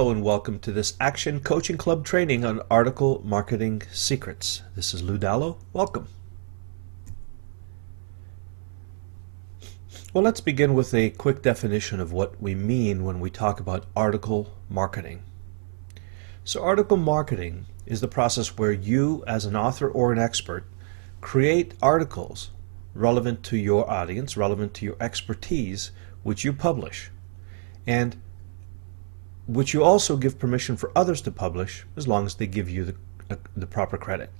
Hello and welcome to this Action Coaching Club training on article marketing secrets. This is Lou Dallo. Welcome. Well, let's begin with a quick definition of what we mean when we talk about article marketing. So article marketing is the process where you, as an author or an expert, create articles relevant to your audience, relevant to your expertise, which you publish, and which you also give permission for others to publish as long as they give you the proper credit.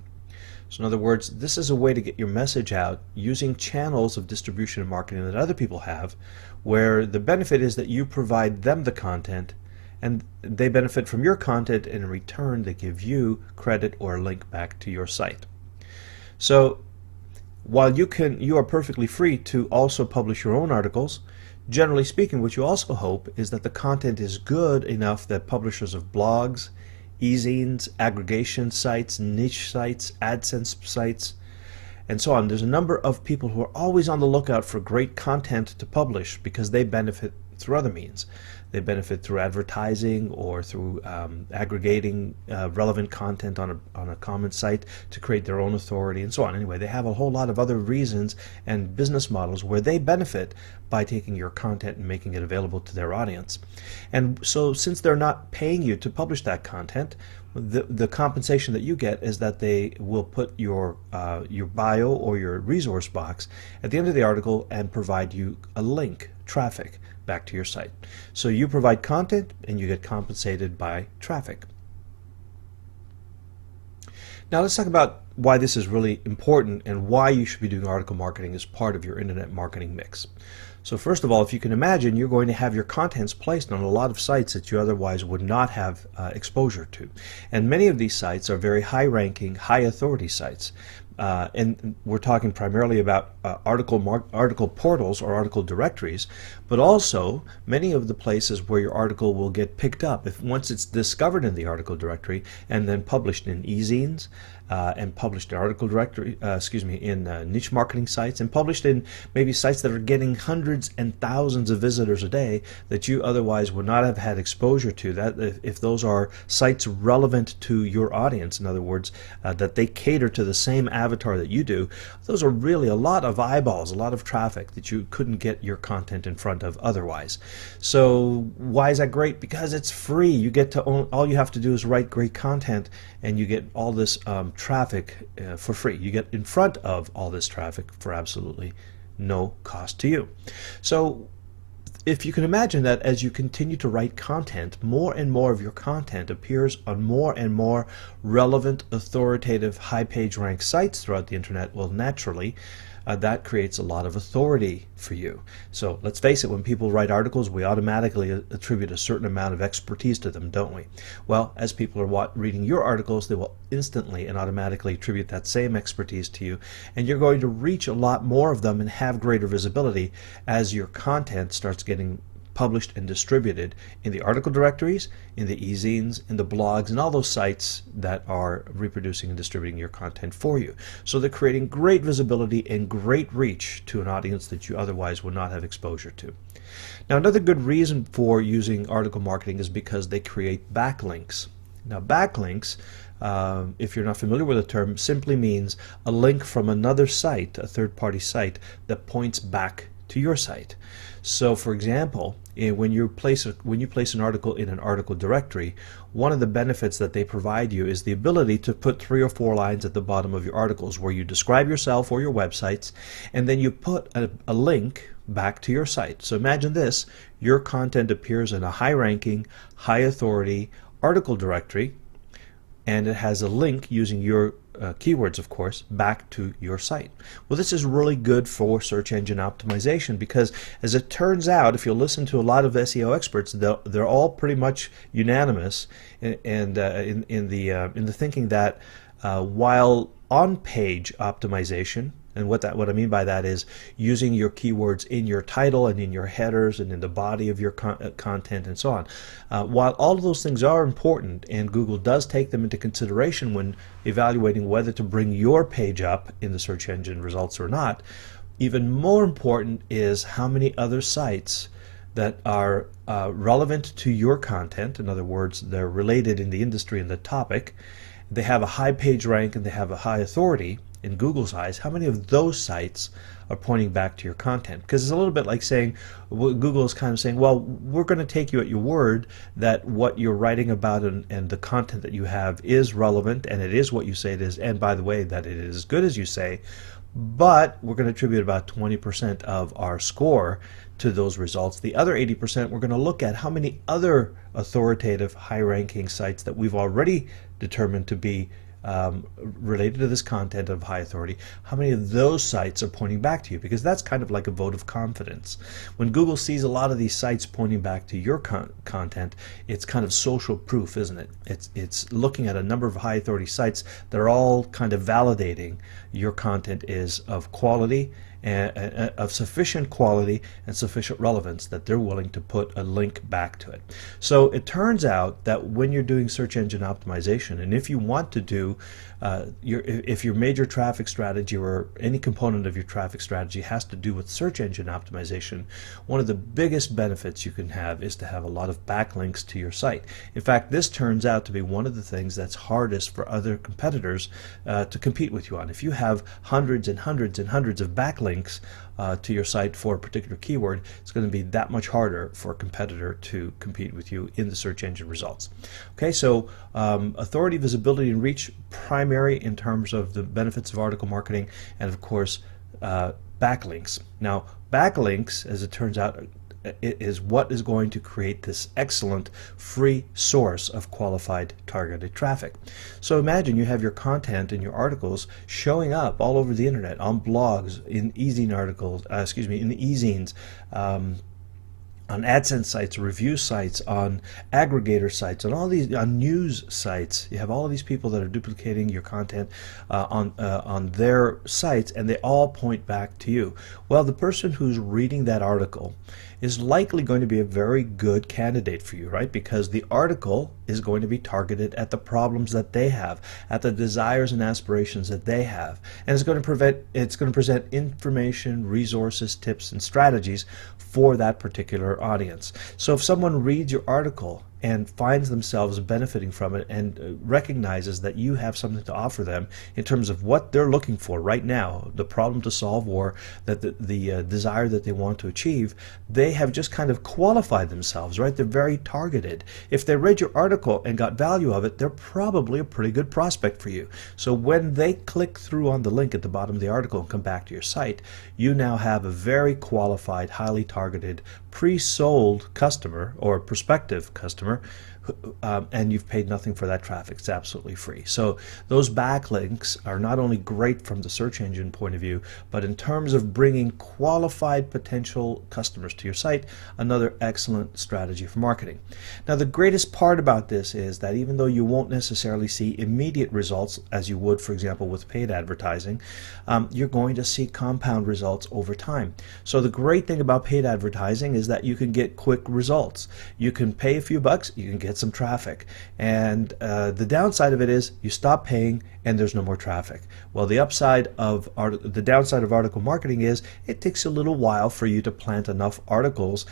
So in other words, this is a way to get your message out using channels of distribution and marketing that other people have, where the benefit is that you provide them the content and they benefit from your content, and in return they give you credit or a link back to your site. So while you are perfectly free to also publish your own articles, generally speaking, what you also hope is that the content is good enough that publishers of blogs, e-zines, aggregation sites, niche sites, AdSense sites, and so on. There's a number of people who are always on the lookout for great content to publish because they benefit through other means. They benefit through advertising or through aggregating relevant content on a common site to create their own authority and so on. Anyway, they have a whole lot of other reasons and business models where they benefit by taking your content and making it available to their audience. And so since they're not paying you to publish that content, the compensation that you get is that they will put your bio or your resource box at the end of the article and provide you a link, traffic, back to your site. So you provide content and you get compensated by traffic. Now let's talk about why this is really important and why you should be doing article marketing as part of your internet marketing mix. So first of all, if you can imagine, you're going to have your contents placed on a lot of sites that you otherwise would not have exposure to. And many of these sites are very high-ranking, high-authority sites. And we're talking primarily about article portals or article directories, but also many of the places where your article will get picked up once it's discovered in the article directory and then published in e-zines and published in article directory, in niche marketing sites, and published in maybe sites that are getting hundreds and thousands of visitors a day that you otherwise would not have had exposure to. That if those are sites relevant to your audience, in other words, that they cater to the same avatar that you do, those are really a lot of eyeballs, a lot of traffic that you couldn't get your content in front of otherwise. So why is that great? Because it's free. You get to all you have to do is write great content, and you get all this traffic for free. You get in front of all this traffic for absolutely no cost to you. So if you can imagine that as you continue to write content, more and more of your content appears on more and more relevant, authoritative, high page rank sites throughout the internet, well, naturally, that creates a lot of authority for you. So let's face it, when people write articles, we automatically attribute a certain amount of expertise to them, don't we? Well, as people are reading your articles, they will instantly and automatically attribute that same expertise to you, and you're going to reach a lot more of them and have greater visibility as your content starts getting published and distributed in the article directories, in the e-zines, in the blogs, and all those sites that are reproducing and distributing your content for you. So they're creating great visibility and great reach to an audience that you otherwise would not have exposure to. Now, another good reason for using article marketing is because they create backlinks. Now, backlinks, if you're not familiar with the term, simply means a link from another site, a third-party site, that points back to your site. So for example, when you place an article in an article directory, one of the benefits that they provide you is the ability to put 3 or 4 lines at the bottom of your articles where you describe yourself or your websites, and then you put a link back to your site. So imagine this: your content appears in a high-ranking, high-authority article directory, and it has a link using your keywords, of course, back to your site. Well, this is really good for search engine optimization because, as it turns out, if you listen to a lot of SEO experts, they're all pretty much unanimous in the thinking that while on-page optimization, and what I mean by that is using your keywords in your title and in your headers and in the body of your content and so on. While all of those things are important, and Google does take them into consideration when evaluating whether to bring your page up in the search engine results or not, even more important is how many other sites that are relevant to your content. In other words, they're related in the industry and the topic. They have a high page rank and they have a high authority in Google's eyes. How many of those sites are pointing back to your content? Because it's a little bit like saying, Google is kind of saying, well, we're going to take you at your word that what you're writing about and the content that you have is relevant and it is what you say it is, and by the way, that it is as good as you say, but we're going to attribute about 20% of our score to those results. The other 80%, we're going to look at how many other authoritative, high-ranking sites that we've already determined to be related to this content of high authority, how many of those sites are pointing back to you? Because that's kind of like a vote of confidence. When Google sees a lot of these sites pointing back to your content, it's kind of social proof, isn't it? It's looking at a number of high authority sites that are all kind of validating your content is of quality, of sufficient quality and sufficient relevance that they're willing to put a link back to it. So it turns out that when you're doing search engine optimization, and if you want to do if your major traffic strategy or any component of your traffic strategy has to do with search engine optimization, one of the biggest benefits you can have is to have a lot of backlinks to your site. In fact, this turns out to be one of the things that's hardest for other competitors to compete with you on. If you have hundreds and hundreds and hundreds of backlinks to your site for a particular keyword, it's going to be that much harder for a competitor to compete with you in the search engine results. Okay, so authority, visibility, and reach, primary in terms of the benefits of article marketing, and of course backlinks. Now, backlinks, as it turns out, is what is going to create this excellent free source of qualified targeted traffic. So imagine you have your content and your articles showing up all over the internet, on blogs, in e-zine articles, in the e-zines, on AdSense sites, review sites, on aggregator sites, on all these, on news sites. You have all of these people that are duplicating your content on their sites, and they all point back to you. Well, the person who's reading that article is likely going to be a very good candidate for you, right? Because the article is going to be targeted at the problems that they have, at the desires and aspirations that they have, and it's going to present information, resources, tips, and strategies for that particular audience. So if someone reads your article and finds themselves benefiting from it and recognizes that you have something to offer them in terms of what they're looking for right now, the problem to solve, or that the desire that they want to achieve, they have just kind of qualified themselves, right? They're very targeted. If they read your article and got value of it, they're probably a pretty good prospect for you. So when they click through on the link at the bottom of the article and come back to your site, you now have a very qualified, highly targeted, pre-sold customer or prospective customer, and you've paid nothing for that traffic. It's absolutely free. So those backlinks are not only great from the search engine point of view, but in terms of bringing qualified potential customers to your site, another excellent strategy for marketing. Now, the greatest part about this is that even though you won't necessarily see immediate results as you would, for example, with paid advertising, you're going to see compound results over time. So the great thing about paid advertising is that you can get quick results. You can pay a few bucks, you can get some traffic, and the downside of it is you stop paying and there's no more traffic. Well, the downside of article marketing is it takes a little while for you to plant enough articles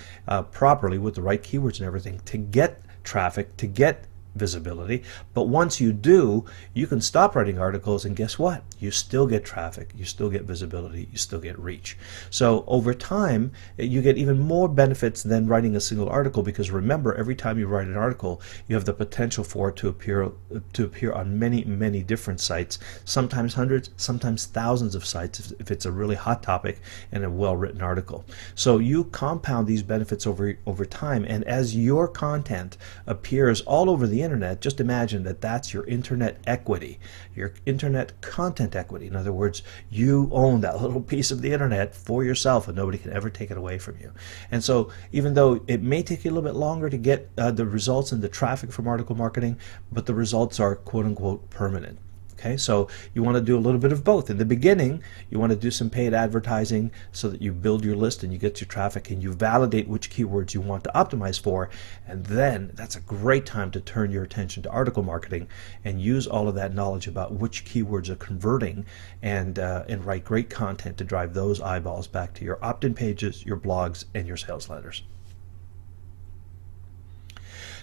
properly with the right keywords and everything to get traffic, to get visibility. But once you do, you can stop writing articles, and guess what? You still get traffic, you still get visibility, you still get reach. So over time, you get even more benefits than writing a single article, because remember, every time you write an article, you have the potential for it to appear on many, many different sites, sometimes hundreds, sometimes thousands of sites if it's a really hot topic and a well-written article. So you compound these benefits over time, and as your content appears all over the internet, just imagine that that's your internet equity, your internet content equity. In other words, you own that little piece of the internet for yourself, and nobody can ever take it away from you. And so even though it may take you a little bit longer to get the results and the traffic from article marketing, but the results are quote-unquote permanent. Okay, so you want to do a little bit of both. In the beginning, you want to do some paid advertising so that you build your list and you get your traffic and you validate which keywords you want to optimize for. And then that's a great time to turn your attention to article marketing and use all of that knowledge about which keywords are converting and write great content to drive those eyeballs back to your opt-in pages, your blogs, and your sales letters.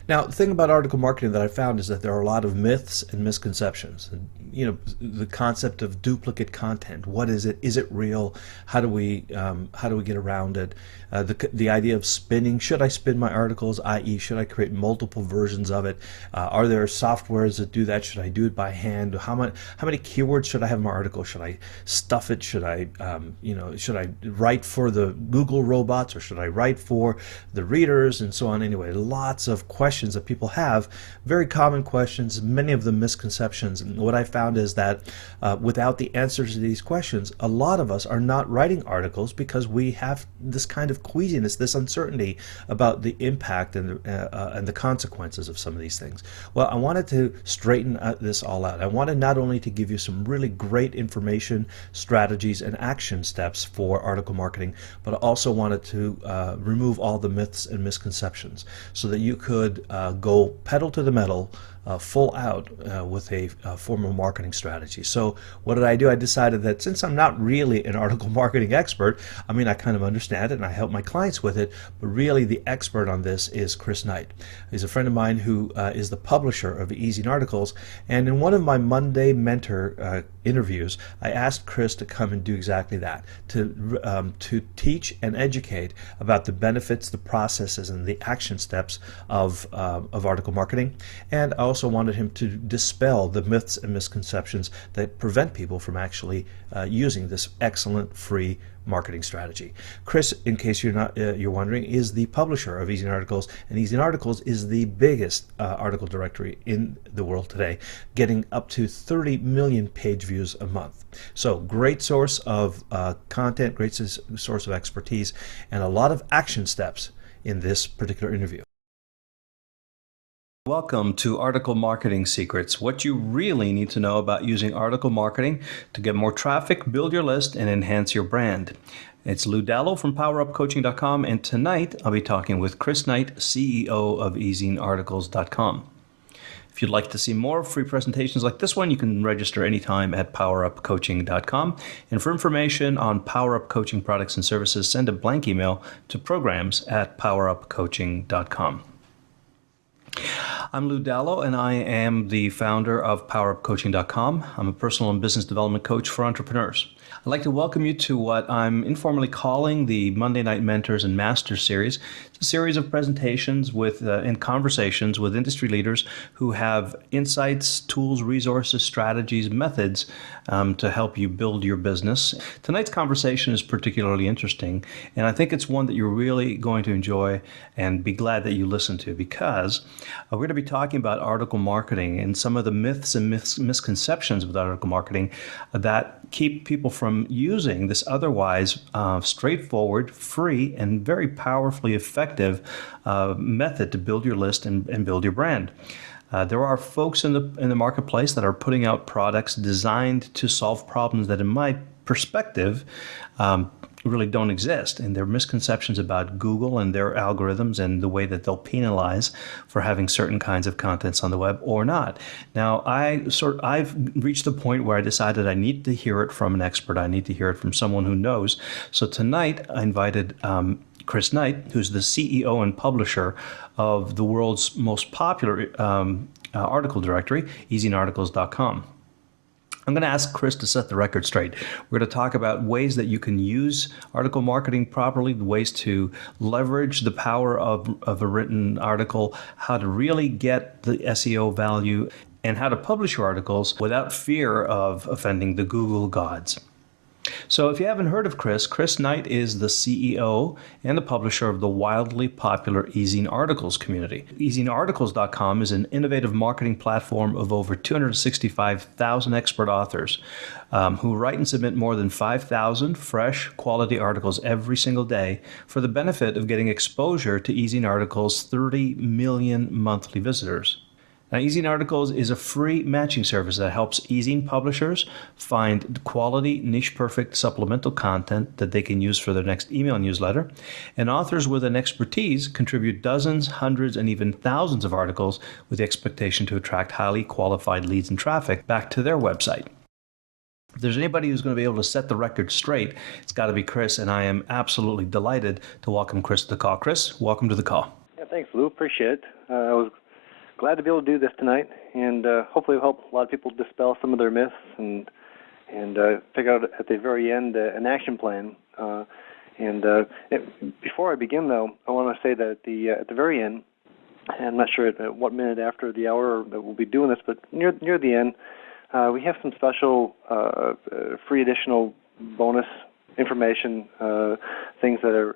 Now, the thing about article marketing that I found is that there are a lot of myths and misconceptions. And, the concept of duplicate content. What is it? Is it real? How do we get around it? The idea of spinning. Should I spin my articles? I.e., should I create multiple versions of it? Are there softwares that do that? Should I do it by hand? How many keywords should I have in my article? Should I stuff it? Should I write for the Google robots, or should I write for the readers, and so on? Anyway, lots of questions that people have, very common questions, many of them misconceptions. And what I found is that without the answers to these questions, a lot of us are not writing articles because we have this kind of queasiness, this uncertainty about the impact and the consequences of some of these things. Well, I wanted to straighten this all out. I wanted not only to give you some really great information, strategies, and action steps for article marketing, but I also wanted to remove all the myths and misconceptions so that you could go pedal to the metal, full out with a formal marketing strategy. So what did I do? I decided that since I'm not really an article marketing expert, I kind of understand it and I help my clients with it, but really the expert on this is Chris Knight. He's a friend of mine who is the publisher of Easing Articles, and in one of my Monday Mentor interviews, I asked Chris to come and do exactly that, to teach and educate about the benefits, the processes, and the action steps of article marketing. And I also wanted him to dispel the myths and misconceptions that prevent people from actually using this excellent free marketing strategy. Chris, in case you're wondering, is the publisher of Easing Articles, and Easing Articles is the biggest article directory in the world today, getting up to 30 million page views a month. So great source of content, great source of expertise, and a lot of action steps in this particular interview. Welcome to Article Marketing Secrets, what you really need to know about using article marketing to get more traffic, build your list, and enhance your brand. It's Lou Dallow from PowerUpCoaching.com, and tonight I'll be talking with Chris Knight, CEO of EasingArticles.com. If you'd like to see more free presentations like this one, you can register anytime at PowerUpCoaching.com. And for information on PowerUp Coaching products and services, send a blank email to programs@PowerUpCoaching.com. I'm Lou Dallow, and I am the founder of PowerUpCoaching.com. I'm a personal and business development coach for entrepreneurs. I'd like to welcome you to what I'm informally calling the Monday Night Mentors and Masters series. It's a series of presentations and conversations with industry leaders who have insights, tools, resources, strategies, methods to help you build your business. Tonight's conversation is particularly interesting, and I think it's one that you're really going to enjoy and be glad that you listen to, because we're going to be talking about article marketing and some of the myths and misconceptions with article marketing that keep people from using this otherwise straightforward, free, and very powerfully effective method to build your list and build your brand. There are folks in the marketplace that are putting out products designed to solve problems that, in my perspective, really don't exist. And there are misconceptions about Google and their algorithms and the way that they'll penalize for having certain kinds of contents on the web or not. Now, I've reached the point where I decided I need to hear it from an expert. I need to hear it from someone who knows. So tonight I invited Chris Knight, who's the CEO and publisher of the world's most popular article directory, EasingArticles.com. I'm going to ask Chris to set the record straight. We're going to talk about ways that you can use article marketing properly, the ways to leverage the power of a written article, how to really get the SEO value, and how to publish your articles without fear of offending the Google gods. So if you haven't heard of Chris, Chris Knight is the CEO and the publisher of the wildly popular Easing Articles community. EasingArticles.com is an innovative marketing platform of over 265,000 expert authors who write and submit more than 5,000 fresh, quality articles every single day for the benefit of getting exposure to Easing Articles' 30 million monthly visitors. Now, Easing Articles is a free matching service that helps Easing publishers find quality, niche-perfect supplemental content that they can use for their next email newsletter. And authors with an expertise contribute dozens, hundreds, and even thousands of articles with the expectation to attract highly qualified leads and traffic back to their website. If there's anybody who's going to be able to set the record straight, it's got to be Chris, and I am absolutely delighted to welcome Chris to the call. Chris, welcome to the call. Yeah, thanks, Lou. Appreciate it. I was glad to be able to do this tonight, and hopefully it'll help a lot of people dispel some of their myths and figure out at the very end an action plan. Before I begin, though, I want to say that at the very end, and I'm not sure at what minute after the hour that we'll be doing this, but near the end, we have some special free additional bonus information, things that are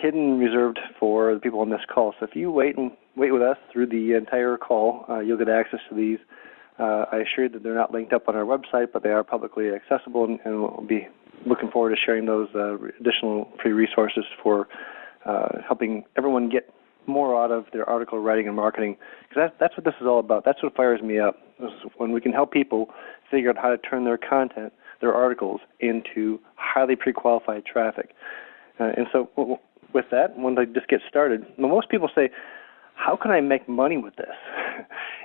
hidden and reserved for the people on this call. So if you wait with us through the entire call, you'll get access to these. I assure you that they're not linked up on our website, but they are publicly accessible, and we'll be looking forward to sharing those additional free resources for helping everyone get more out of their article writing and marketing, because that's what this is all about. That's what fires me up, is when we can help people figure out how to turn their content, their articles, into highly pre-qualified traffic. And so with that, when I just get started, most people say, how can I make money with this?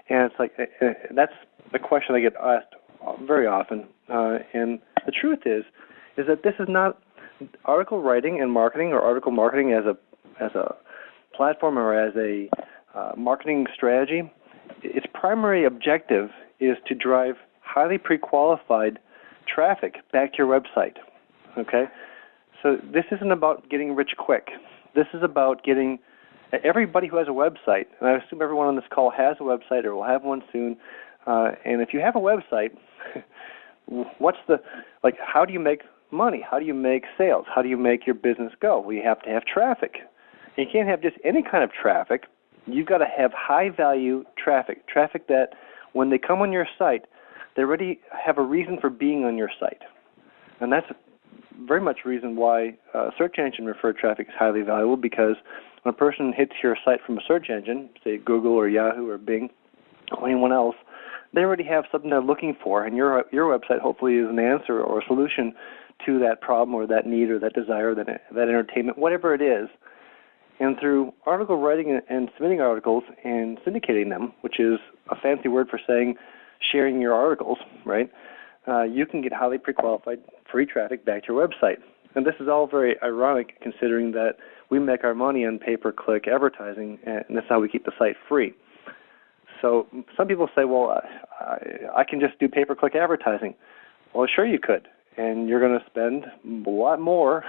And it's like, that's a question I get asked very often. And the truth is that this is not article writing and marketing, or article marketing as a platform or as a marketing strategy. Its primary objective is to drive highly pre-qualified traffic back to your website. Okay? So this isn't about getting rich quick. This is about getting everybody who has a website, and I assume everyone on this call has a website or will have one soon, and if you have a website, how do you make money? How do you make sales? How do you make your business go? Well, you have to have traffic. You can't have just any kind of traffic. You've got to have high-value traffic that when they come on your site, they already have a reason for being on your site. And that's very much the reason why search engine referred traffic is highly valuable, because when a person hits your site from a search engine, say Google or Yahoo or Bing or anyone else, they already have something they're looking for, and your website hopefully is an answer or a solution to that problem or that need or that desire, that entertainment, whatever it is. And through article writing and submitting articles and syndicating them, which is a fancy word for saying sharing your articles, right? You can get highly pre-qualified free traffic back to your website. And this is all very ironic, considering that we make our money on pay-per-click advertising, and that's how we keep the site free. So some people say, well, I can just do pay-per-click advertising. Well, sure you could, and you're going to spend a lot more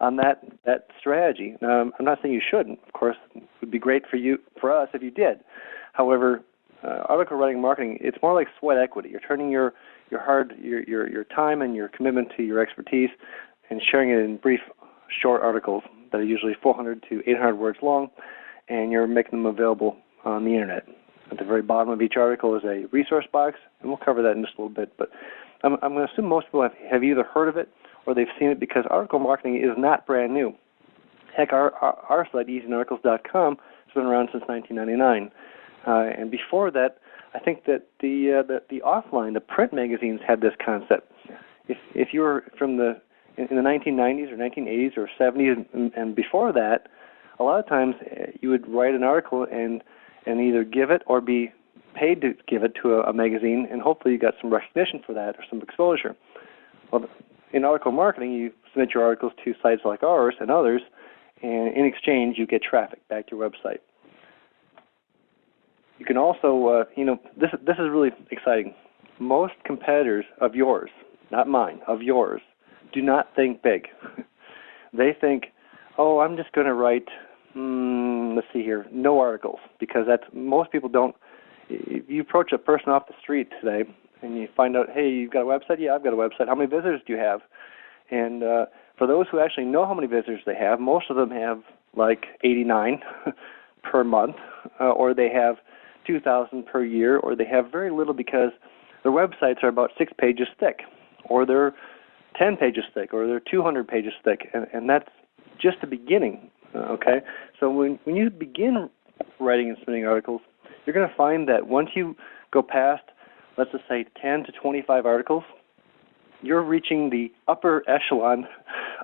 on that strategy. Now, I'm not saying you shouldn't. Of course, it would be great for us if you did. However, article writing and marketing, it's more like sweat equity. You're turning your time and your commitment to your expertise and sharing it in brief, short articles that are usually 400 to 800 words long, and you're making them available on the internet. At the very bottom of each article is a resource box, and we'll cover that in just a little bit. But I'm going to assume most people have either heard of it or they've seen it, because article marketing is not brand new. Heck, our site, easyarticles.com, has been around since 1999. And before that, I think that the offline, the print magazines had this concept. If you were in the 1990s or 1980s or 70s and before that, a lot of times you would write an article and either give it or be paid to give it to a magazine, and hopefully you got some recognition for that or some exposure. Well, in article marketing, you submit your articles to sites like ours and others, and in exchange you get traffic back to your website. You can also, this is really exciting. Most competitors of yours, not mine, of yours, do not think big. They think, oh, I'm just going to write, let's see here, no articles, because most people don't. If you approach a person off the street today and you find out, hey, you've got a website? Yeah, I've got a website. How many visitors do you have? And for those who actually know how many visitors they have, most of them have like 89 per month, or they have 2,000 per year, or they have very little because their websites are about 6 pages thick, or they're 10 pages thick, or they're 200 pages thick, and that's just the beginning, okay? So when you begin writing and submitting articles, you're going to find that once you go past, let's just say 10 to 25 articles, you're reaching the upper echelon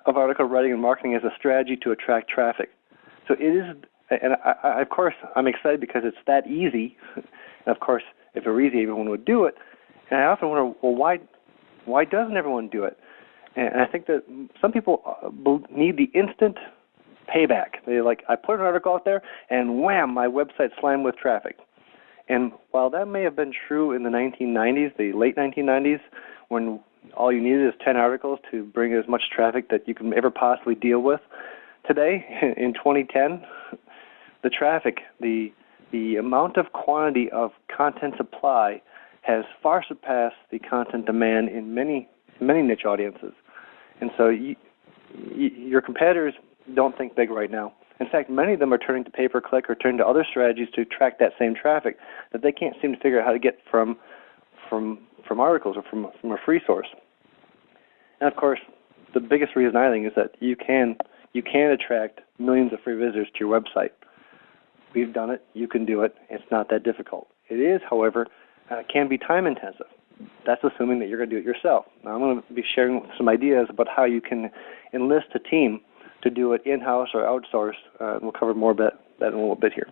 of article writing and marketing as a strategy to attract traffic. So it is, and of course, I'm excited because it's that easy. And of course, if it were easy, everyone would do it. And I often wonder, well, why doesn't everyone do it? And I think that some people need the instant payback. I put an article out there, and wham, my website slammed with traffic. And while that may have been true in the 1990s, the late 1990s, when all you needed is 10 articles to bring as much traffic that you can ever possibly deal with, today, in 2010, the traffic, the amount of quantity of content supply has far surpassed the content demand in many niche audiences. And so your competitors don't think big right now. In fact, many of them are turning to pay-per-click or turning to other strategies to attract that same traffic that they can't seem to figure out how to get from articles or from a free source. And of course, the biggest reason I think is that you can attract millions of free visitors to your website. We've done it. You can do it. It's not that difficult. It is, however, can be time intensive. That's assuming that you're going to do it yourself. Now, I'm going to be sharing some ideas about how you can enlist a team to do it in-house or outsourced. We'll cover more about that in a little bit here.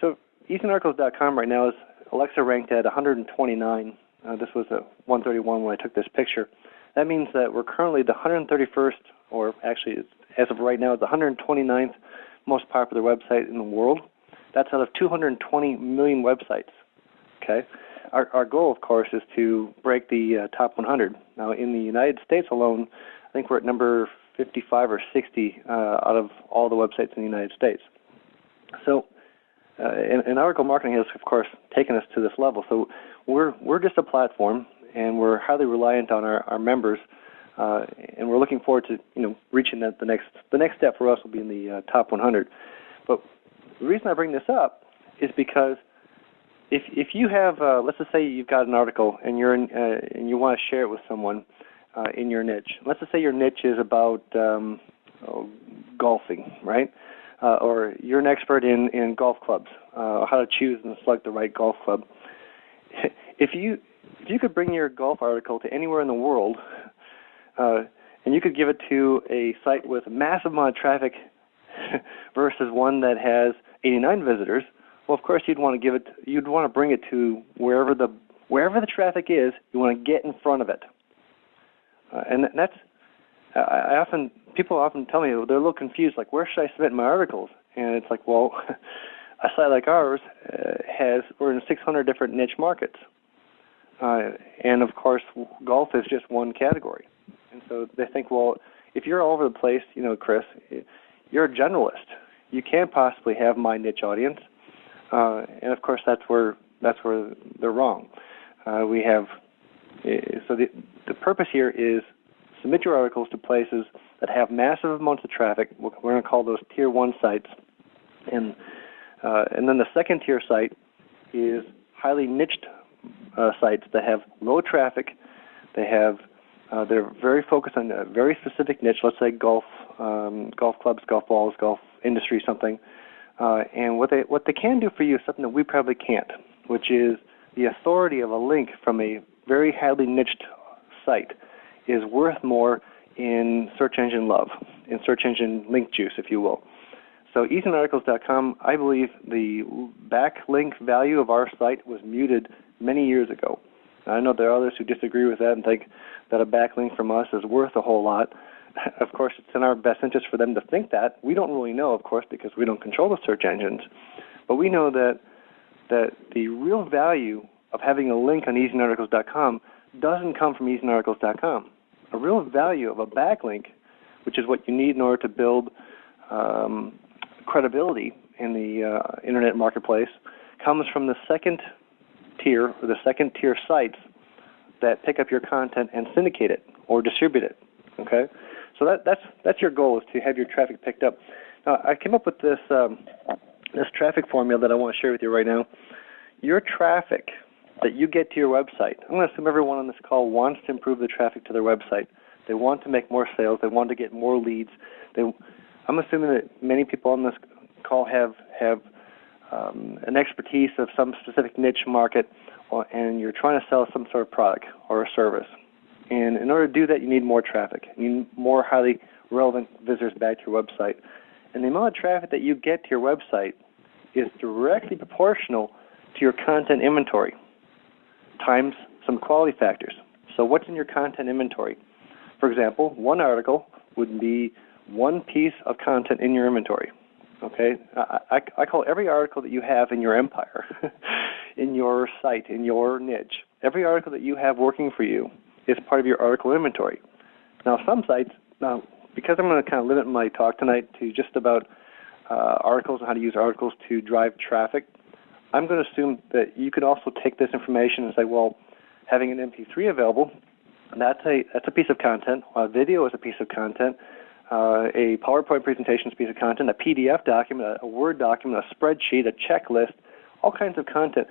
So EasyArticles.com right now is Alexa ranked at 129. This was a 131 when I took this picture. That means that we're currently the 131st, or actually, as of right now, it's the 129th most popular website in the world. That's out of 220 million websites. Okay, our goal, of course, is to break the top 100. Now, in the United States alone, I think we're at number 55 or 60 out of all the websites in the United States. So, and article marketing has, of course, taken us to this level. So, we're just a platform, and we're highly reliant on our members, and we're looking forward to reaching that. The next step for us will be in the top 100. But the reason I bring this up is because if you have, let's just say you've got an article and and you want to share it with someone in your niche. Let's just say your niche is about golfing, right? Or you're an expert in golf clubs, how to choose and select the right golf club. If you could bring your golf article to anywhere in the world, and you could give it to a site with a massive amount of traffic versus one that has 89 visitors, well, of course you'd want to bring it to wherever the traffic is. You want to get in front of it, and that's. People often tell me they're a little confused, like, where should I submit my articles? And it's like, well, a site like ours we're in 600 different niche markets, and of course, golf is just one category. And so they think, well, if you're all over the place, Chris, you're a generalist. You can't possibly have my niche audience. And of course, that's where they're wrong. We have so the purpose here is submit your articles to places that have massive amounts of traffic. We're going to call those tier 1 sites, and then the second tier site is highly niched sites that have low traffic. They're very focused on a very specific niche. Let's say golf clubs, golf balls, golf industry, something. And what they can do for you is something that we probably can't, which is the authority of a link from a very highly niched site is worth more in search engine love, in search engine link juice, if you will. So EasyArticles.com, I believe the backlink value of our site was muted many years ago. I know there are others who disagree with that and think that a backlink from us is worth a whole lot. Of course, it's in our best interest for them to think that. We don't really know, of course, because we don't control the search engines. But we know that the real value of having a link on EasyArticles.com doesn't come from EasyArticles.com. A real value of a backlink, which is what you need in order to build credibility in the internet marketplace, comes from the second tier or the second tier sites that pick up your content and syndicate it or distribute it. Okay, so that's your goal, is to have your traffic picked up. Now, I came up with this traffic formula that I want to share with you right now. Your traffic that you get to your website, I'm going to assume everyone on this call wants to improve the traffic to their website. They want to make more sales. They want to get more leads. I'm assuming that many people on this call have an expertise of some specific niche market, and you're trying to sell some sort of product or a service. And in order to do that, you need more traffic. You need more highly relevant visitors back to your website. And the amount of traffic that you get to your website is directly proportional to your content inventory times some quality factors. So what's in your content inventory? For example, one article would be one piece of content in your inventory. Okay, I call every article that you have in your empire, in your site, in your niche, every article that you have working for you is part of your article inventory. Now, some sites, because I'm going to kind of limit my talk tonight to just about articles and how to use articles to drive traffic, I'm going to assume that you could also take this information and say, well, having an MP3 available, that's a piece of content. A video is a piece of content. A PowerPoint presentation is a piece of content. A PDF document, a Word document, a spreadsheet, a checklist, all kinds of content.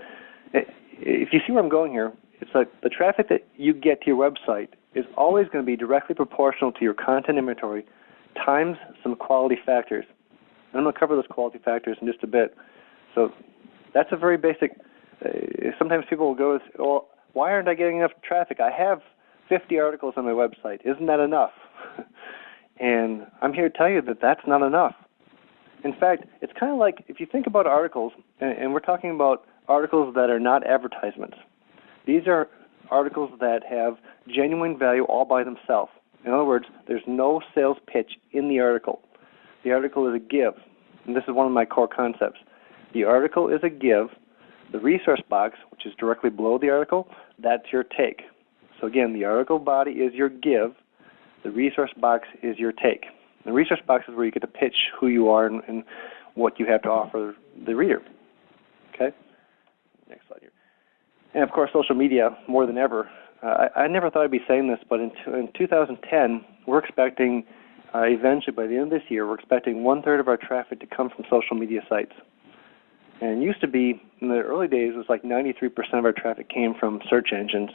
If you see where I'm going here, it's like the traffic that you get to your website is always going to be directly proportional to your content inventory times some quality factors. And I'm going to cover those quality factors in just a bit. So that's a very basic. Sometimes people will go, well, why aren't I getting enough traffic? I have 50 articles on my website. Isn't that enough? And I'm here to tell you that that's not enough. In fact, it's kind of like if you think about articles, and we're talking about articles that are not advertisements. These are articles that have genuine value all by themselves. In other words, there's no sales pitch in the article. The article is a give, and this is one of my core concepts. The article is a give. The resource box, which is directly below the article, that's your take. So again, the article body is your give. The resource box is your take. The resource box is where you get to pitch who you are and what you have to offer the reader. Okay? Next slide here. And of course, social media, more than ever. I never thought I'd be saying this, but in 2010, we're expecting, eventually by the end of this year, we're expecting 1/3 of our traffic to come from social media sites. And it used to be, in the early days, it was like 93% of our traffic came from search engines.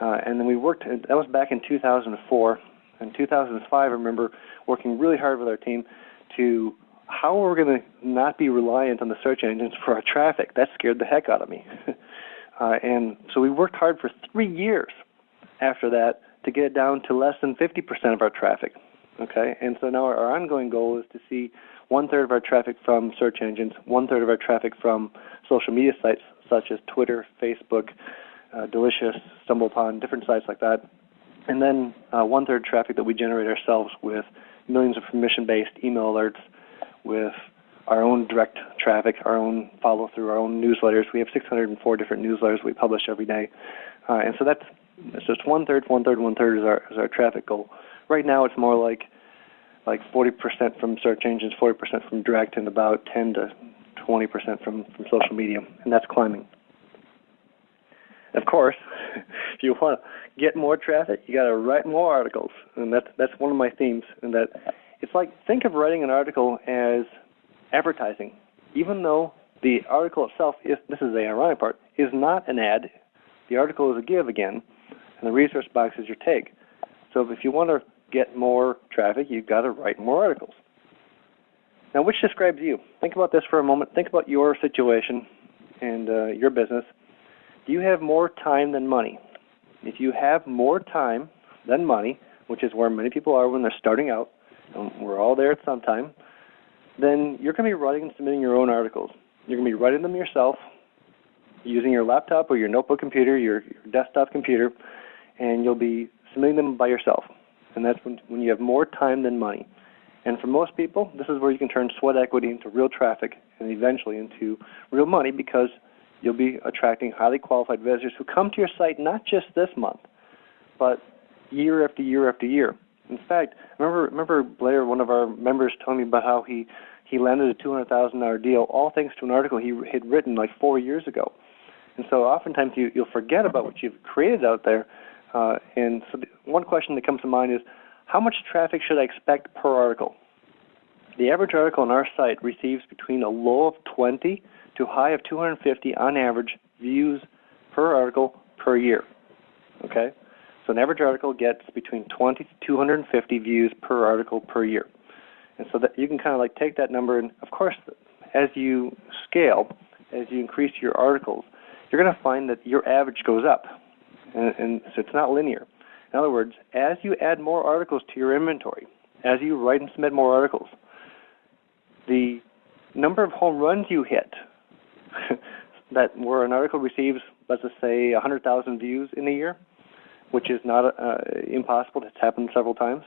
And then we worked, that was back in 2004. In 2005, I remember working really hard with our team to how we're going to not be reliant on the search engines for our traffic. That scared the heck out of me. And so we worked hard for 3 years after that to get it down to less than 50% of our traffic. Okay, and so now our ongoing goal is to see 1/3 of our traffic from search engines, 1/3 of our traffic from social media sites such as Twitter, Facebook, Delicious, StumbleUpon, different sites like that, and then 1/3 traffic that we generate ourselves with millions of permission-based email alerts, with our own direct traffic, our own follow-through, our own newsletters. We have 604 different newsletters we publish every day, and so that's just 1/3, 1/3, 1/3 is our traffic goal. Right now, it's more like 40% from search engines, 40% from direct, and about 10 to 20% from social media, and that's climbing. Of course, if you want to get more traffic, you got to write more articles, and that's one of my themes. And that it's like, think of writing an article as advertising, even though the article itself is, this is the ironic part, is not an ad. The article is a give again, and the resource box is your take. So if you want to get more traffic, you've got to write more articles. Now, which describes you? Think about this for a moment. Think about your situation and your business. Do you have more time than money? If you have more time than money, which is where many people are when they're starting out, and we're all there at some time, then you're going to be writing and submitting your own articles. You're going to be writing them yourself using your laptop or your notebook computer, your desktop computer, and you'll be submitting them by yourself. And that's when you have more time than money. And for most people, this is where you can turn sweat equity into real traffic and eventually into real money, because you'll be attracting highly qualified visitors who come to your site not just this month, but year after year after year. In fact, remember Blair, one of our members, told me about how he landed a $200,000 deal, all thanks to an article he had written like 4 years ago. And so oftentimes you'll forget about what you've created out there. And so one question that comes to mind is, how much traffic should I expect per article? The average article on our site receives between a low of 20 to a high of 250 on average views per article per year. Okay? So an average article gets between 20 to 250 views per article per year. And so that you can kind of like take that number, and of course, as you scale, as you increase your articles, you're going to find that your average goes up. And so it's not linear. In other words, as you add more articles to your inventory, as you write and submit more articles, the number of home runs you hit, that where an article receives, let's just say, 100,000 views in a year, which is not impossible. It's happened several times.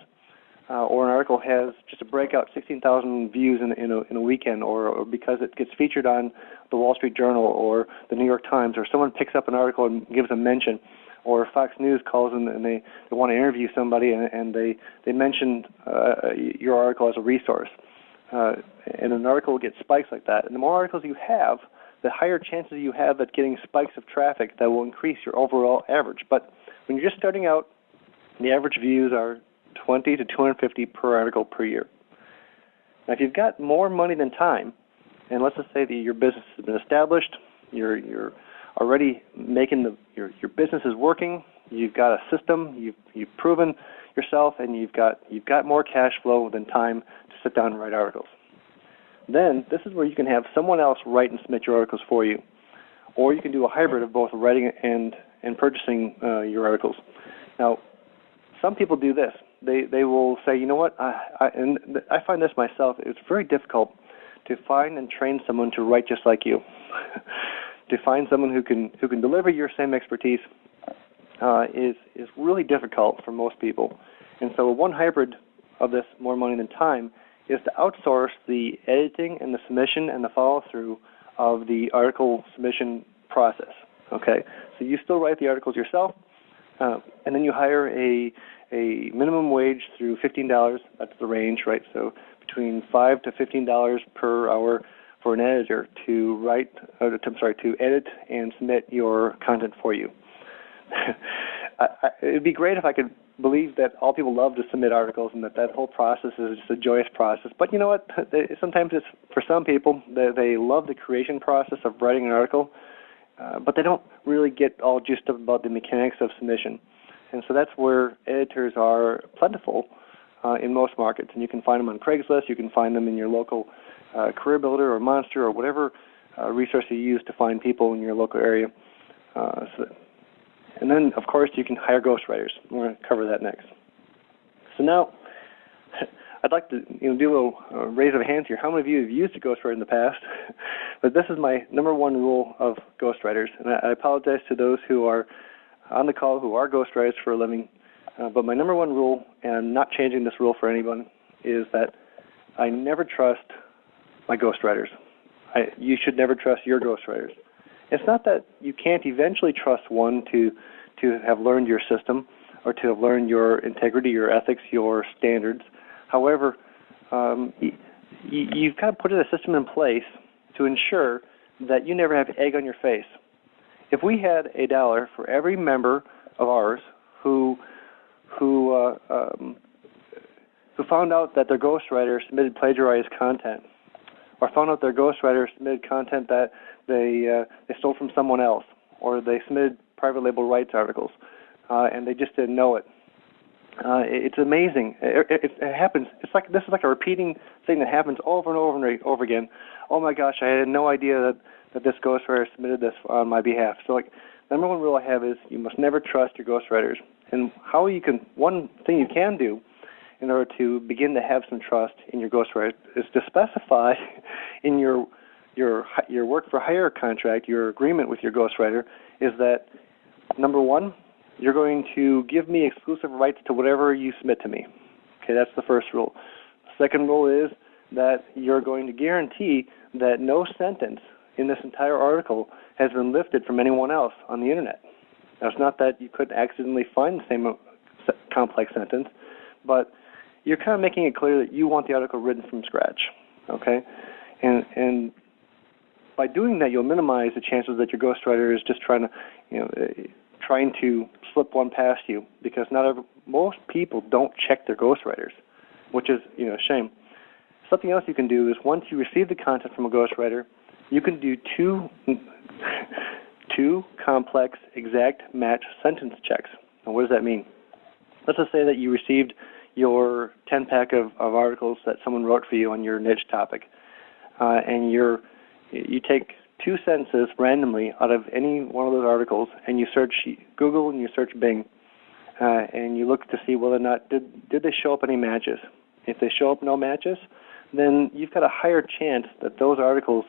or an article has just a breakout 16,000 views in a weekend, or because it gets featured on the Wall Street Journal or the New York Times, or someone picks up an article and gives a mention, or Fox News calls in and they want to interview somebody and they mention your article as a resource. And an article gets spikes like that. And the more articles you have, the higher chances you have at getting spikes of traffic that will increase your overall average. But when you're just starting out, the average views are 20 to 250 per article per year. Now, if you've got more money than time, and let's just say that your business has been established, you're already making your business is working, you've got a system, you've proven yourself, and you've got more cash flow than time to sit down and write articles. Then this is where you can have someone else write and submit your articles for you, or you can do a hybrid of both writing and purchasing your articles. Now, some people do this. They will say, you know what, and I find this myself, it's very difficult to find and train someone to write just like you. To find someone who can deliver your same expertise is really difficult for most people. And so one hybrid of this, more money than time, is to outsource the editing and the submission and the follow-through of the article submission process. Okay, so you still write the articles yourself, and then you hire a minimum wage through $15. That's the range, right? So between $5 to $15 per hour for an editor to to edit and submit your content for you. It'd be great if I could believe that all people love to submit articles and that whole process is just a joyous process. But you know what? Sometimes it's, for some people, they love the creation process of writing an article, but they don't really get all juiced up about the mechanics of submission. And so that's where editors are plentiful in most markets. And you can find them on Craigslist. You can find them in your local Career Builder or Monster or whatever resource you use to find people in your local area. And then, of course, you can hire ghostwriters. We're going to cover that next. So now, I'd like to do a little raise of hands here. How many of you have used a ghostwriter in the past? But this is my number one rule of ghostwriters. And I apologize to those who are on the call who are ghostwriters for a living. But my number one rule, and I'm not changing this rule for anyone, is that I never trust my ghostwriters. You should never trust your ghostwriters. It's not that you can't eventually trust one to have learned your system or to have learned your integrity, your ethics, your standards. However, you've kind of put a system in place to ensure that you never have egg on your face. If we had $1 for every member of ours who found out that their ghostwriter submitted plagiarized content, or found out their ghostwriter submitted content that they stole from someone else, or they submitted private label rights articles, and they just didn't know it. It's amazing. It happens. This is like a repeating thing that happens over and over and over again. Oh my gosh, I had no idea that this ghostwriter submitted this on my behalf. So, number one rule I have is you must never trust your ghostwriters. And one thing you can do in order to begin to have some trust in your ghostwriter is to specify in your work for hire contract, your agreement with your ghostwriter, is that, number one, you're going to give me exclusive rights to whatever you submit to me. Okay, that's the first rule. The second rule is that you're going to guarantee that no sentence in this entire article has been lifted from anyone else on the Internet. Now, it's not that you could accidentally find the same complex sentence, but you're kind of making it clear that you want the article written from scratch, okay? And by doing that, you'll minimize the chances that your ghostwriter is just trying to slip one past you, because most people don't check their ghostwriters, which is a shame. Something else you can do is, once you receive the content from a ghostwriter, you can do two complex exact match sentence checks. Now, what does that mean? Let's just say that you received your 10-pack of articles that someone wrote for you on your niche topic, and you take two sentences randomly out of any one of those articles, and you search Google and you search Bing, and you look to see whether or not did they show up any matches. If they show up no matches, then you've got a higher chance that those articles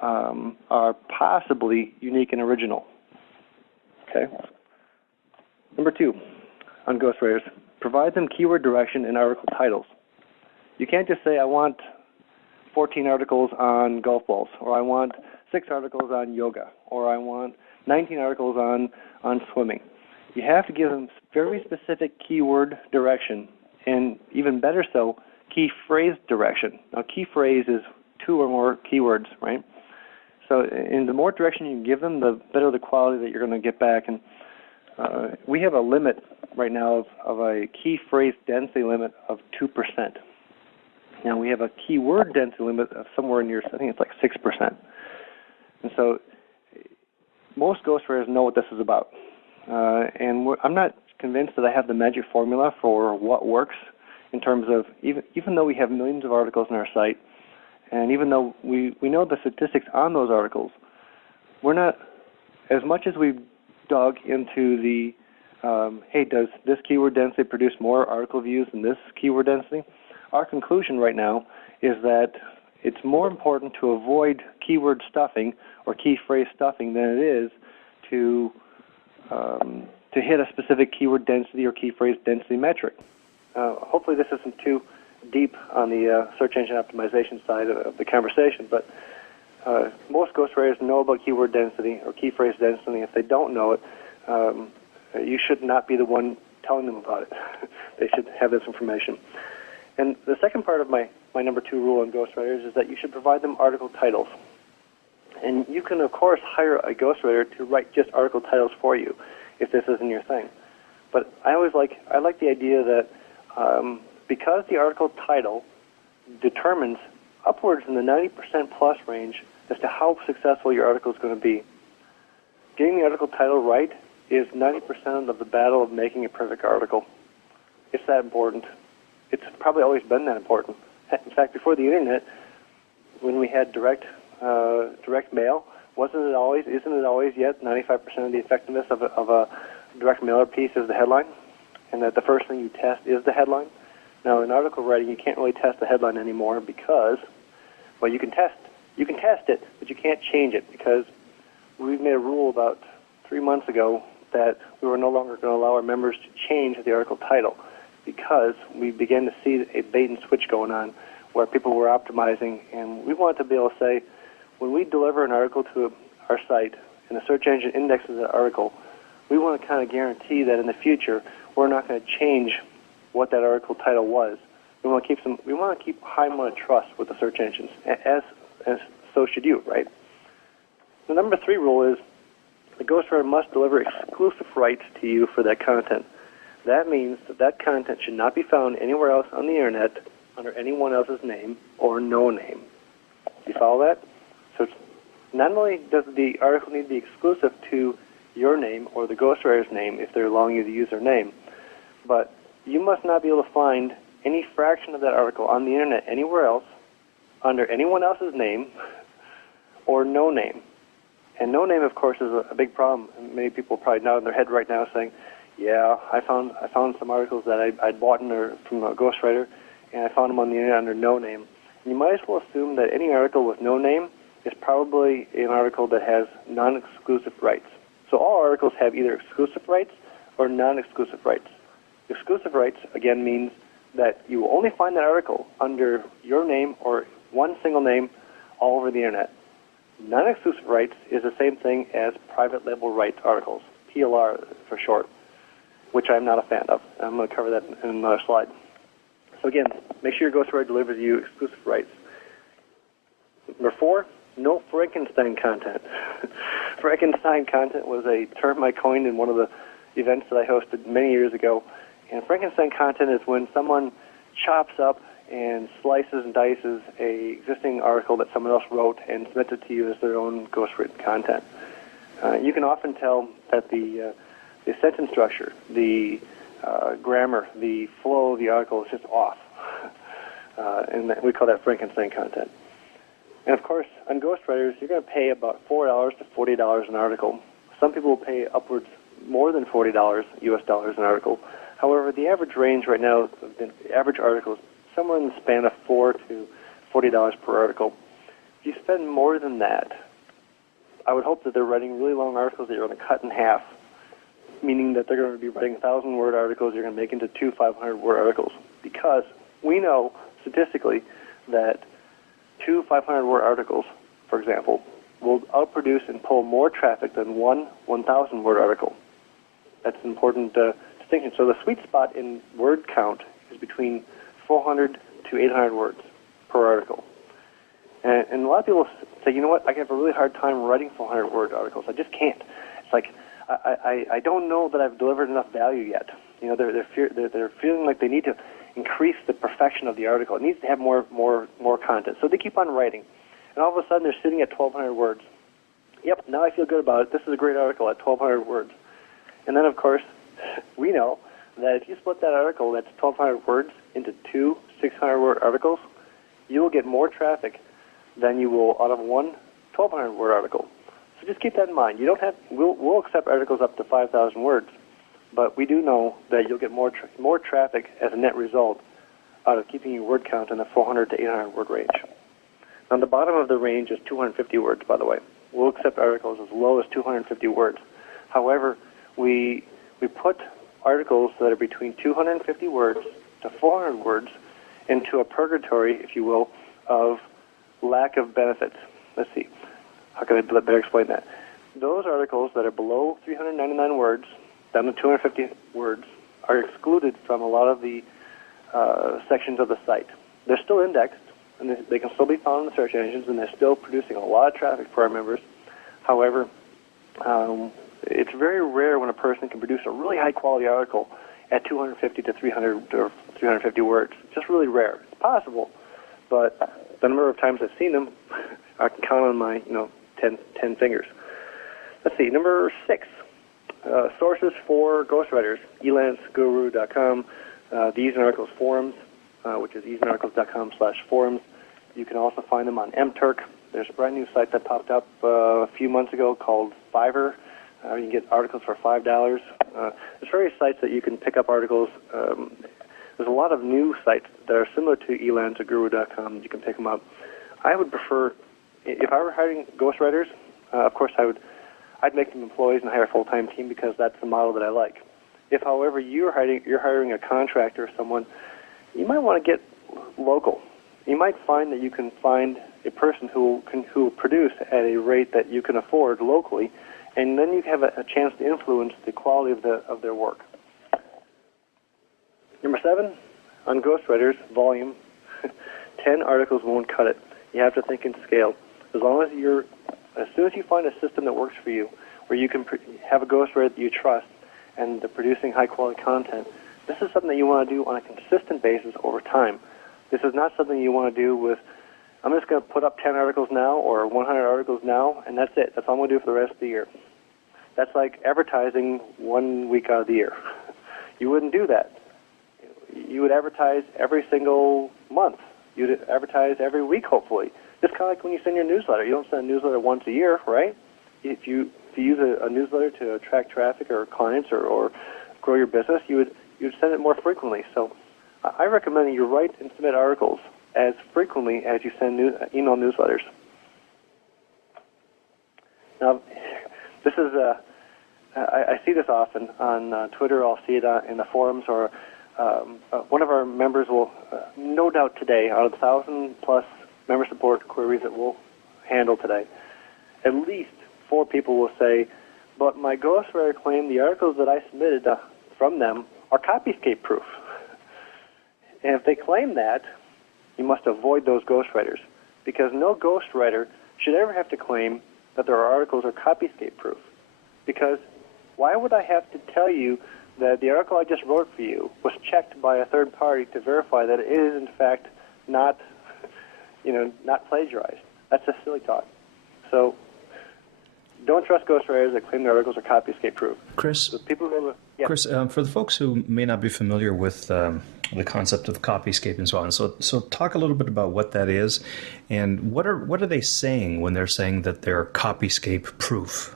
are possibly unique and original. Okay. Number two, on ghostwriters, provide them keyword direction and article titles. You can't just say, I want 14 articles on golf balls, or I want 6 articles on yoga, or I want 19 articles on swimming. You have to give them very specific keyword direction, and even better so, key phrase direction. Now, key phrase is 2 or more keywords, right? So, and the more direction you can give them, the better the quality that you're going to get back. And we have a limit right now of a key phrase density limit of 2%. Now, we have a keyword density limit of somewhere near, I think it's like 6%. And so most ghostwriters know what this is about. And I'm not convinced that I have the magic formula for what works in terms of, even though we have millions of articles on our site, and even though we know the statistics on those articles, we're not, as much as we've dug into the, hey, does this keyword density produce more article views than this keyword density? Our conclusion right now is that it's more important to avoid keyword stuffing or key phrase stuffing than it is to hit a specific keyword density or key phrase density metric. Hopefully this isn't too deep on the search engine optimization side of the conversation, but most ghostwriters know about keyword density or key phrase density. If they don't know it, you should not be the one telling them about it. They should have this information. And the second part of my number 2 rule on ghostwriters is that you should provide them article titles. And you can, of course, hire a ghostwriter to write just article titles for you if this isn't your thing. But I like the idea that because the article title determines upwards in the 90% plus range as to how successful your article is going to be, getting the article title right is 90% of the battle of making a perfect article. It's that important. It's probably always been that important. In fact, before the internet, when we had direct mail, isn't it always yet 95% of the effectiveness of a direct mailer piece is the headline, and that the first thing you test is the headline? Now, in article writing, you can't really test the headline anymore because, well, you can test it, but you can't change it because we've made a rule about 3 months ago that we were no longer going to allow our members to change the article title, because we began to see a bait and switch going on where people were optimizing, and we wanted to be able to say, when we deliver an article to our site and the search engine indexes that article, we want to kind of guarantee that in the future we're not going to change what that article title was. We want to keep a high amount of trust with the search engines, as so should you, right? The number 3 rule is the ghostwriter must deliver exclusive rights to you for that content. That means that content should not be found anywhere else on the internet under anyone else's name or no name. Do you follow that? So not only does the article need to be exclusive to your name or the ghostwriter's name if they're allowing you to use their name, but you must not be able to find any fraction of that article on the internet anywhere else under anyone else's name or no name. And no name, of course, is a big problem. And many people are probably nodding their head right now saying, yeah, I found some articles that I'd bought from a ghostwriter, and I found them on the internet under no name. And you might as well assume that any article with no name is probably an article that has non-exclusive rights. So all articles have either exclusive rights or non-exclusive rights. Exclusive rights, again, means that you will only find that article under your name or one single name all over the internet. Non-exclusive rights is the same thing as private label rights articles, PLR for short, which I'm not a fan of. I'm going to cover that in another slide. So again, make sure your ghostwriter delivers you exclusive rights. Number 4, no Frankenstein content. Frankenstein content was a term I coined in one of the events that I hosted many years ago. And Frankenstein content is when someone chops up and slices and dices a existing article that someone else wrote and submits it to you as their own ghostwritten content. You can often tell that the sentence structure, the grammar, the flow of the article is just off. And we call that Frankenstein content. And of course, on ghostwriters, you're going to pay about $4 to $40 an article. Some people will pay upwards more than $40 US dollars an article. However, the average range right now, the average article is somewhere in the span of $4 to $40 per article. If you spend more than that, I would hope that they're writing really long articles that you're going to cut in half. meaning that they're going to be writing 1,000-word articles you're going to make into two 500-word articles, because we know statistically that two 500-word articles, for example, will outproduce and pull more traffic than one 1,000-word article. That's an important distinction. So the sweet spot in word count is between 400 to 800 words per article. And a lot of people say, you know what, I have a really hard time writing 400-word articles. I just can't. It's like, I don't know that I've delivered enough value yet. You know, they're feeling like they need to increase the perfection of the article. It needs to have more content. So they keep on writing. And all of a sudden they're sitting at 1,200 words. Yep, now I feel good about it. This is a great article at 1,200 words. And then, of course, we know that if you split that article that's 1,200 words into two 600-word articles, you will get more traffic than you will out of one 1,200-word article. So just keep that in mind. You don't have. We'll accept articles up to 5,000 words, but we do know that you'll get more traffic as a net result out of keeping your word count in the 400 to 800 word range. On the bottom of the range is 250 words, by the way. We'll accept articles as low as 250 words. However, we put articles that are between 250 words to 400 words into a purgatory, if you will, of lack of benefits. Let's see. How can I better explain that? Those articles that are below 399 words, down to 250 words, are excluded from a lot of the sections of the site. They're still indexed, and they can still be found in the search engines, and they're still producing a lot of traffic for our members. However, it's very rare when a person can produce a really high-quality article at 250 to 300 or 350 words. It's just really rare. It's possible, but the number of times I've seen them, I can count on my 10 fingers. Let's see, number 6, sources for ghostwriters, elanceGuru.com, the Ease in Articles forums, which is easeinarticles.com/forums. You can also find them on MTurk. There's a brand new site that popped up a few months ago called Fiverr. You can get articles for $5. There's various sites that you can pick up articles. There's a lot of new sites that are similar to elanceGuru.com. You can pick them up. I would prefer, if I were hiring ghostwriters, of course I'd make them employees and hire a full-time team because that's the model that I like. If, however, you're hiring a contractor or someone, you might want to get local. You might find that you can find a person who will produce at a rate that you can afford locally, and then you have a chance to influence the quality of their work. Number 7, on ghostwriters, volume. 10 articles won't cut it. You have to think in scale. As soon as you find a system that works for you, where you can have a ghostwriter that you trust, and they're producing high-quality content, this is something that you want to do on a consistent basis over time. This is not something you want to do with, I'm just going to put up 10 articles now or 100 articles now, and that's it. That's all I'm going to do for the rest of the year. That's like advertising 1 week out of the year. You wouldn't do that. You would advertise every single month. You'd advertise every week, hopefully. Just kind of like when you send your newsletter. You don't send a newsletter once a year, right? If you use a newsletter to attract traffic or clients or grow your business, you'd send it more frequently. So I recommend that you write and submit articles as frequently as you send email newsletters. Now, this is I see this often on Twitter. I'll see it in the forums, or one of our members will, no doubt today, out of 1,000+ member support queries that we'll handle today, at least 4 people will say, but my ghostwriter claimed the articles that I submitted from them are copyscape proof. And if they claim that, you must avoid those ghostwriters, because no ghostwriter should ever have to claim that their articles are copyscape proof. Because why would I have to tell you that the article I just wrote for you was checked by a third party to verify that it is in fact not plagiarized? That's a silly talk. So don't trust ghostwriters that claim their articles are copyscape proof. Chris, for the folks who may not be familiar with the concept of copyscape and so on, so talk a little bit about what that is, and what are they saying when they're saying that they're copyscape proof?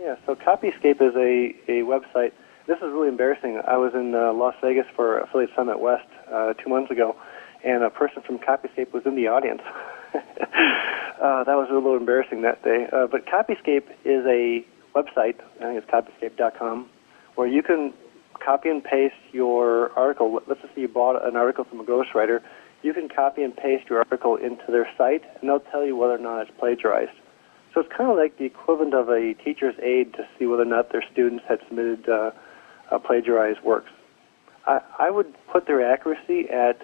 Yeah, so Copyscape is a website. This is really embarrassing. I was in Las Vegas for Affiliate Summit West 2 months ago, and a person from Copyscape was in the audience. That was a little embarrassing that day. But Copyscape is a website. I think it's copyscape.com. where you can copy and paste your article. Let's just say you bought an article from a ghostwriter. You can copy and paste your article into their site, and they'll tell you whether or not it's plagiarized. So it's kind of like the equivalent of a teacher's aide to see whether or not their students had submitted plagiarized works. I would put their accuracy at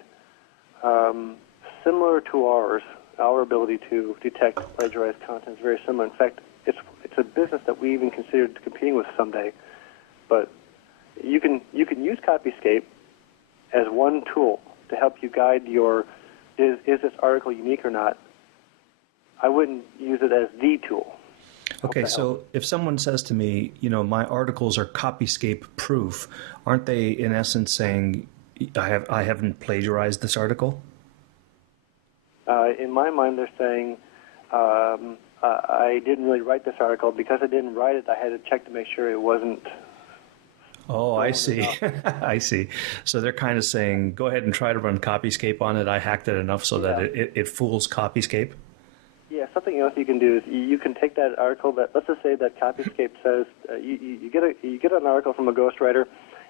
similar to ours. Our ability to detect plagiarized content is very similar. In fact, it's a business that we even considered competing with someday. But you can use Copyscape as one tool to help you guide your is this article unique or not. I wouldn't use it as the tool. Okay, so if someone says to me, my articles are Copyscape proof, aren't they in essence saying I haven't plagiarized this article? In my mind, they're saying I didn't really write this article. Because I didn't write it, I had to check to make sure it wasn't. Oh, I see. I see. So they're kind of saying, go ahead and try to run Copyscape on it. I hacked it enough so that it fools Copyscape. Yeah, something else you can do is you can take that article that, let's just say that Copyscape says you get an article from a ghostwriter,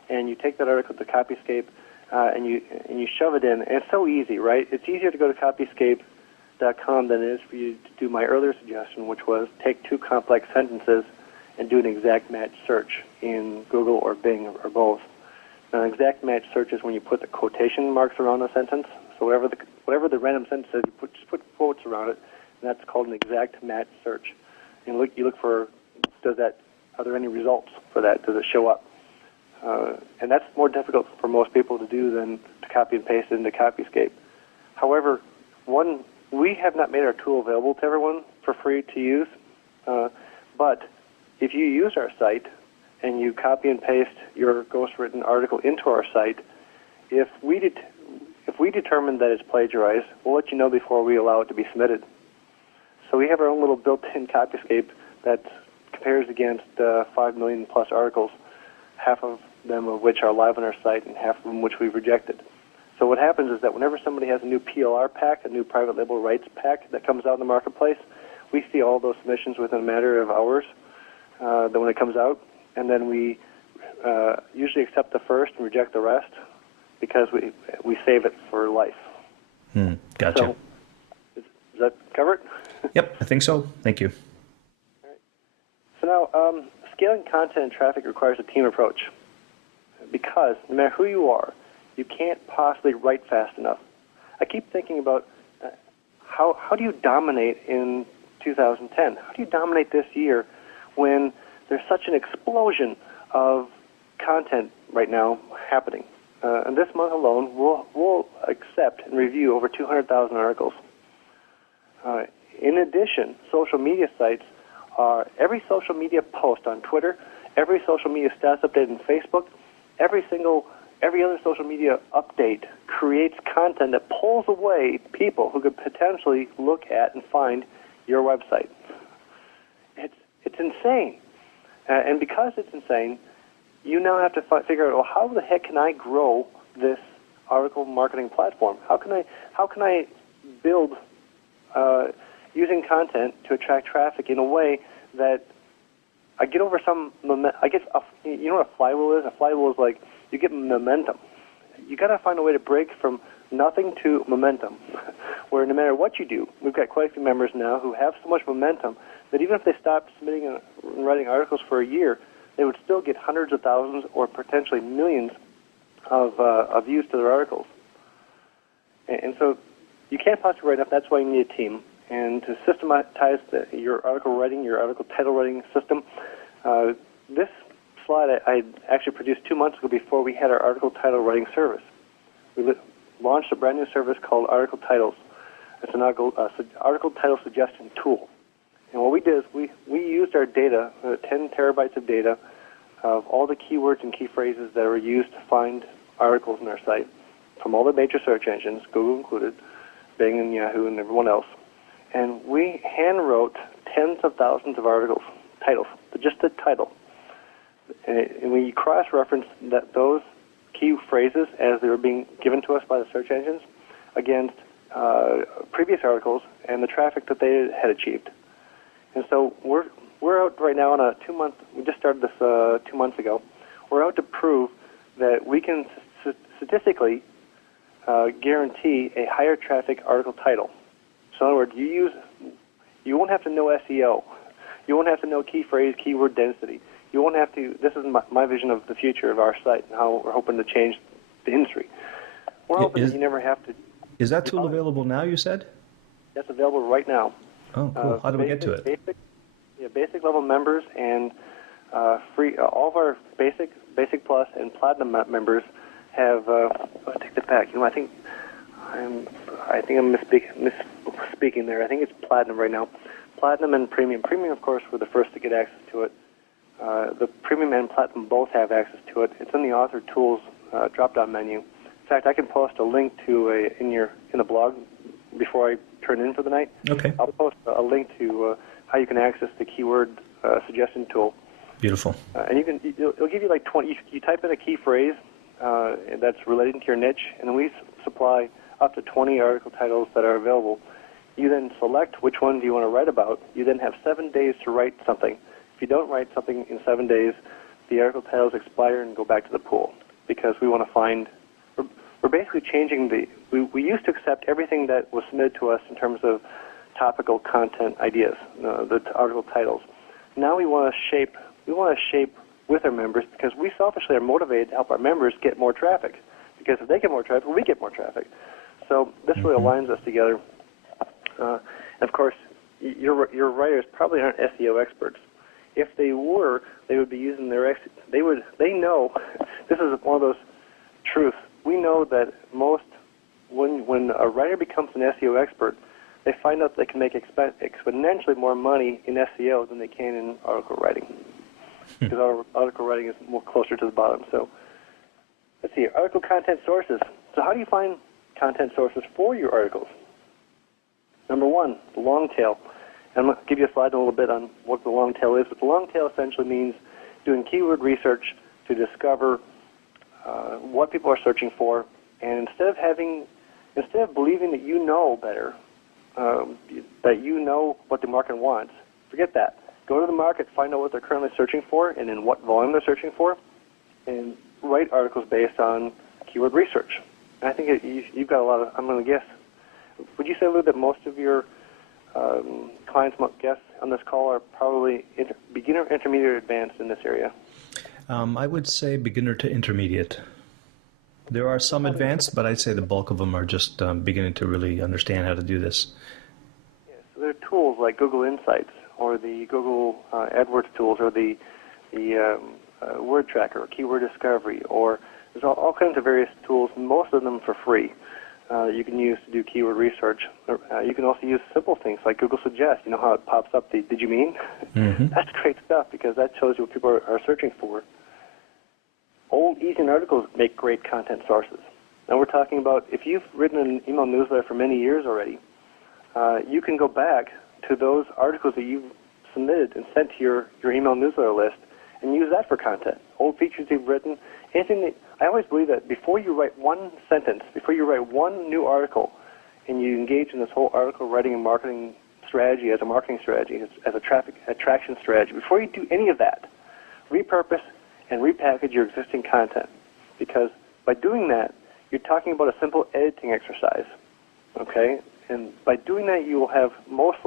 and you take that article to Copyscape and you shove it in. And it's so easy, right? It's easier to go to Copyscape.com than it is for you to do my earlier suggestion, which was take two complex sentences and do an exact match search in Google or Bing or both. Now, an exact match search is when you put the quotation marks around a sentence. So whatever the random sentence is, just put quotes around it, and that's called an exact match search. And you look for, are there any results for that? Does it show up? And that's more difficult for most people to do than to copy and paste it into Copyscape. However, we have not made our tool available to everyone for free to use, but if you use our site and you copy and paste your ghostwritten article into our site, if we determine that it's plagiarized, we'll let you know before we allow it to be submitted. So we have our own little built-in Copyscape that compares against 5 million plus articles, half of them of which are live on our site and half of them which we've rejected. So what happens is that whenever somebody has a new PLR pack, a new private label rights pack that comes out in the marketplace, we see all those submissions within a matter of hours then when it comes out, and then we usually accept the first and reject the rest because we save it for life. Gotcha. So, does that cover it? Yep, I think so. Thank you. All right. So now, scaling content and traffic requires a team approach because no matter who you are, you can't possibly write fast enough. I keep thinking about how do you dominate in 2010? How do you dominate this year when there's such an explosion of content right now happening? And this month alone, we'll accept and review over 200,000 articles. In addition, social media sites every social media post on Twitter, every social media status update on Facebook, every other social media update creates content that pulls away people who could potentially look at and find your website. It's insane. And because it's insane, you now have to figure out, well, how the heck can I grow this article marketing platform? How can I build using content to attract traffic in a way that I get over some momentum? You know what a flywheel is? A flywheel is like you get momentum. You got to find a way to break from nothing to momentum, where no matter what you do, we've got quite a few members now who have so much momentum that even if they stopped submitting and writing articles for a year, they would still get hundreds of thousands or potentially millions of views to their articles. And so you can't possibly write enough. That's why you need a team. And to systematize your article writing, your article title writing system, this slide I actually produced 2 months ago before we had our article title writing service. We launched a brand new service called Article Titles. It's an article title suggestion tool. And what we did is we used our data, 10 terabytes of data, of all the keywords and key phrases that are used to find articles on our site from all the major search engines, Google included, Bing and Yahoo and everyone else. And we hand-wrote tens of thousands of articles, titles, just the title. And we cross-referenced those key phrases as they were being given to us by the search engines against previous articles and the traffic that they had achieved. And so we're out right now on a 2-month. We just started this 2 months ago. we're out to prove that we can statistically guarantee a higher traffic article title. So in other words, you won't have to know SEO. You won't have to know key phrase, keyword density. You won't have to. This is my vision of the future of our site and how we're hoping to change the industry. We're hoping that you never have to. Is that tool available now, you said? That's available right now. Oh, cool. How do we get to it? Basic level members and free. All of our basic plus, and platinum members have. Take that back. I think I'm misspeaking there. I think it's platinum right now. Platinum and premium. Premium, of course, were the first to get access to it. The premium and platinum both have access to it. It's in the author tools drop-down menu. In fact, I can post a link to in the blog before I turn in for the night. Okay. I'll post a link to how you can access the keyword suggestion tool. Beautiful. And it'll give you like 20. You type in a key phrase that's relating to your niche, and then we supply up to 20 article titles that are available. You then select which ones you want to write about. You then have 7 days to write something. If you don't write something in 7 days, the article titles expire and go back to the pool, because we want to find. We're basically changing we used to accept everything that was submitted to us in terms of topical content ideas, the article titles. Now we want to shape with our members, because we selfishly are motivated to help our members get more traffic. Because if they get more traffic, we get more traffic. So this really aligns us together. And of course, your writers probably aren't SEO experts. If they were, they would be using they know, this is one of those truths. We know that when a writer becomes an SEO expert, they find out they can make exponentially more money in SEO than they can in article writing, because our article writing is more closer to the bottom. So let's see, article content sources. So how do you find content sources for your articles? Number one, the long tail. And I'm going to give you a slide in a little bit on what the long tail is, but the long tail essentially means doing keyword research to discover what people are searching for, and instead of believing that you know better, that you know what the market wants, forget that. Go to the market, find out what they're currently searching for, and in what volume they're searching for, and write articles based on keyword research. And I think you've got a lot of. I'm going to guess. Would you say, Lou, that most of your clients, guests on this call are probably beginner, intermediate, or advanced in this area? I would say beginner to intermediate. There are some advanced, but I'd say the bulk of them are just beginning to really understand how to do this. Yeah, so there are tools like Google Insights or the Google AdWords tools or the word tracker or keyword discovery, or there's all kinds of various tools, most of them for free, that you can use to do keyword research. You can also use simple things like Google Suggest. You know how it pops up the "Did you mean?" Mm-hmm. That's great stuff, because that shows you what people are searching for. Old, easy articles make great content sources. Now we're talking about, if you've written an email newsletter for many years already, you can go back to those articles that you've submitted and sent to your email newsletter list and use that for content. Old features you've written, anything that, I always believe that before you write one sentence, before you write one new article, and you engage in this whole article writing and marketing strategy as a marketing strategy, as a traffic attraction strategy, before you do any of that, repurpose and repackage your existing content. Because by doing that, you're talking about a simple editing exercise, okay? And by doing that, you will have, most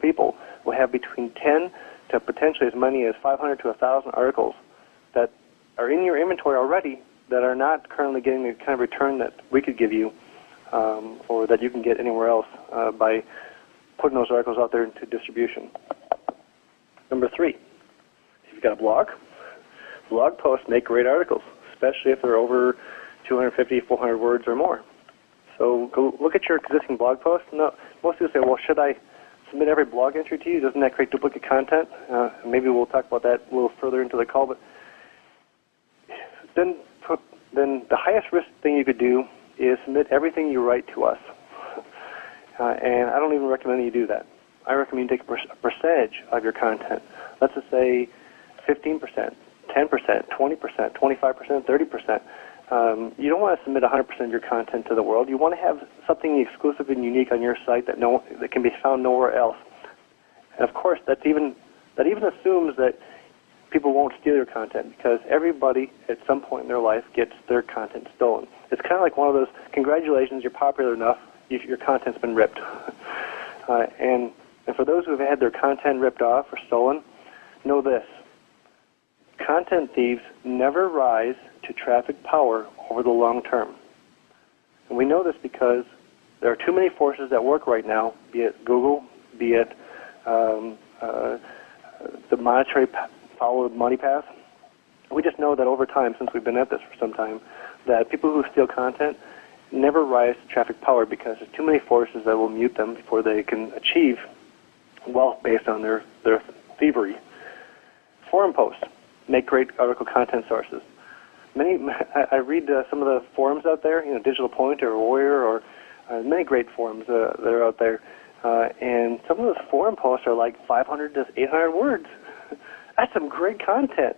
people will have between 10 to potentially as many as 500 to 1,000 articles that are in your inventory already that are not currently getting the kind of return that we could give you, or that you can get anywhere else by putting those articles out there into distribution. Number 3, if you've got a blog posts make great articles, especially if they're over 250, 400 words or more. So go look at your existing blog posts. No, most people say, well, should I submit every blog entry to you? Doesn't that create duplicate content? Maybe we'll talk about that a little further into the call. But then the highest risk thing you could do is submit everything you write to us. And I don't even recommend that you do that. I recommend you take a percentage of your content. Let's just say 15%, 10%, 20%, 25%, 30%. You don't want to submit 100% of your content to the world. You want to have something exclusive and unique on your site that can be found nowhere else. And of course, that even assumes that people won't steal your content, because everybody at some point in their life gets their content stolen. It's kind of like one of those, congratulations, you're popular enough, your content's been ripped. And for those who have had their content ripped off or stolen, know this: content thieves never rise to traffic power over the long term. And we know this because there are too many forces at work right now, be it Google, be it the monetary follow the money path. We just know that over time, since we've been at this for some time, that people who steal content never rise to traffic power because there's too many forces that will mute them before they can achieve wealth based on their thievery. Forum posts make great article content sources. I read some of the forums out there, Digital Point or Warrior, or many great forums that are out there, and some of those forum posts are like 500 to 800 words. That's some great content.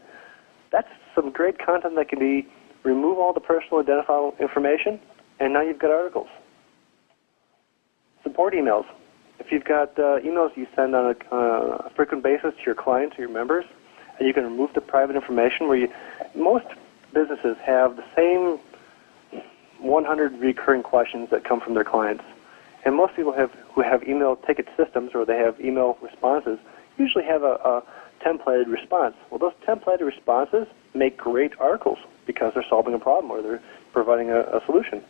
That's some great content that can be remove all the personal identifiable information, and now you've got articles. Support emails. If you've got emails you send on a frequent basis to your clients or your members, and you can remove the private information most businesses have the same 100 recurring questions that come from their clients. And most people who have email ticket systems, or they have email responses, usually have a templated response. Well, those templated responses make great articles because they're solving a problem or they're providing a solution.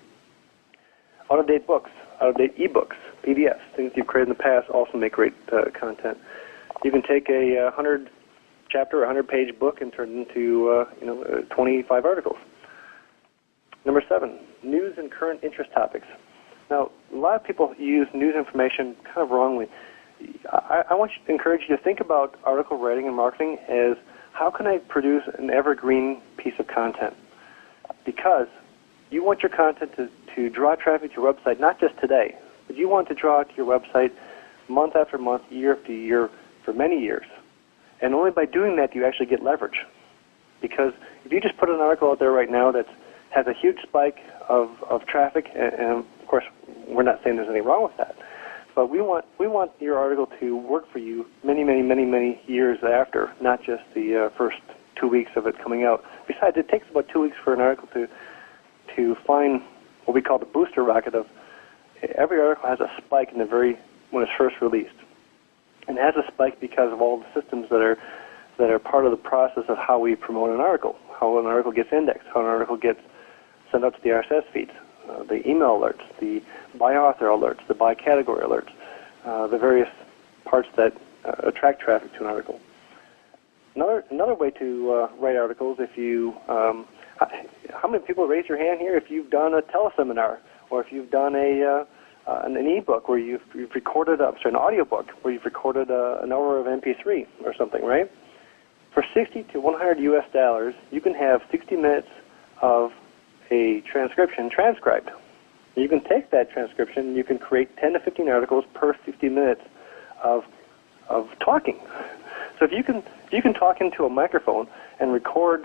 Out-of-date books, out-of-date ebooks, PDFs, things you've created in the past also make great content. You can take a 100-chapter, 100-page book and turn it into 25 articles. Number 7, news and current interest topics. Now, a lot of people use news information kind of wrongly. I want to encourage you to think about article writing and marketing as, how can I produce an evergreen piece of content? Because you want your content to draw traffic to your website, not just today, but you want to draw it to your website month after month, year after year, for many years. And only by doing that do you actually get leverage. Because if you just put an article out there right now that has a huge spike of traffic, and of course we're not saying there's anything wrong with that, but we want your article to work for you many, many, many, many years after, not just the first 2 weeks of it coming out. Besides, it takes about 2 weeks for an article to find what we call the booster rocket of every article has a spike when it's first released. And it has a spike because of all the systems that are part of the process of how we promote an article, how an article gets indexed, how an article gets sent out to the RSS feeds, the email alerts, the by author alerts, the by category alerts, the various parts that attract traffic to an article. Another way to write articles, if you, how many people raise your hand here if you've done a teleseminar, or if you've done an ebook where you've recorded an audiobook where you've recorded an hour of MP3 or something, right? For $60 to $100 you can have 60 minutes of a transcription transcribed. You can take that transcription and you can create 10 to 15 articles per 50 minutes of talking. So if you can talk into a microphone and record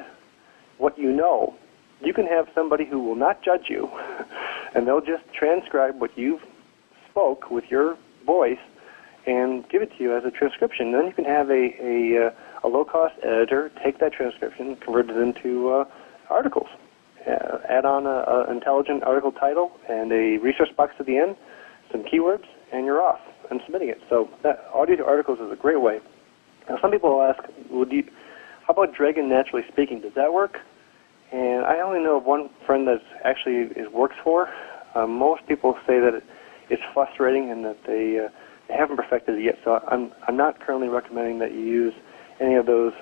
what you know, you can have somebody who will not judge you, and they'll just transcribe what you've spoke with your voice and give it to you as a transcription. Then you can have a low-cost editor take that transcription, convert it into articles, add on an intelligent article title and a resource box at the end, some keywords, and you're off and submitting it. So that audio to articles is a great way. Now, some people will ask, how about Dragon Naturally Speaking? Does that work? And I only know of one friend that actually works for. Most people say that it's frustrating and that they haven't perfected it yet. So I'm not currently recommending that you use any of those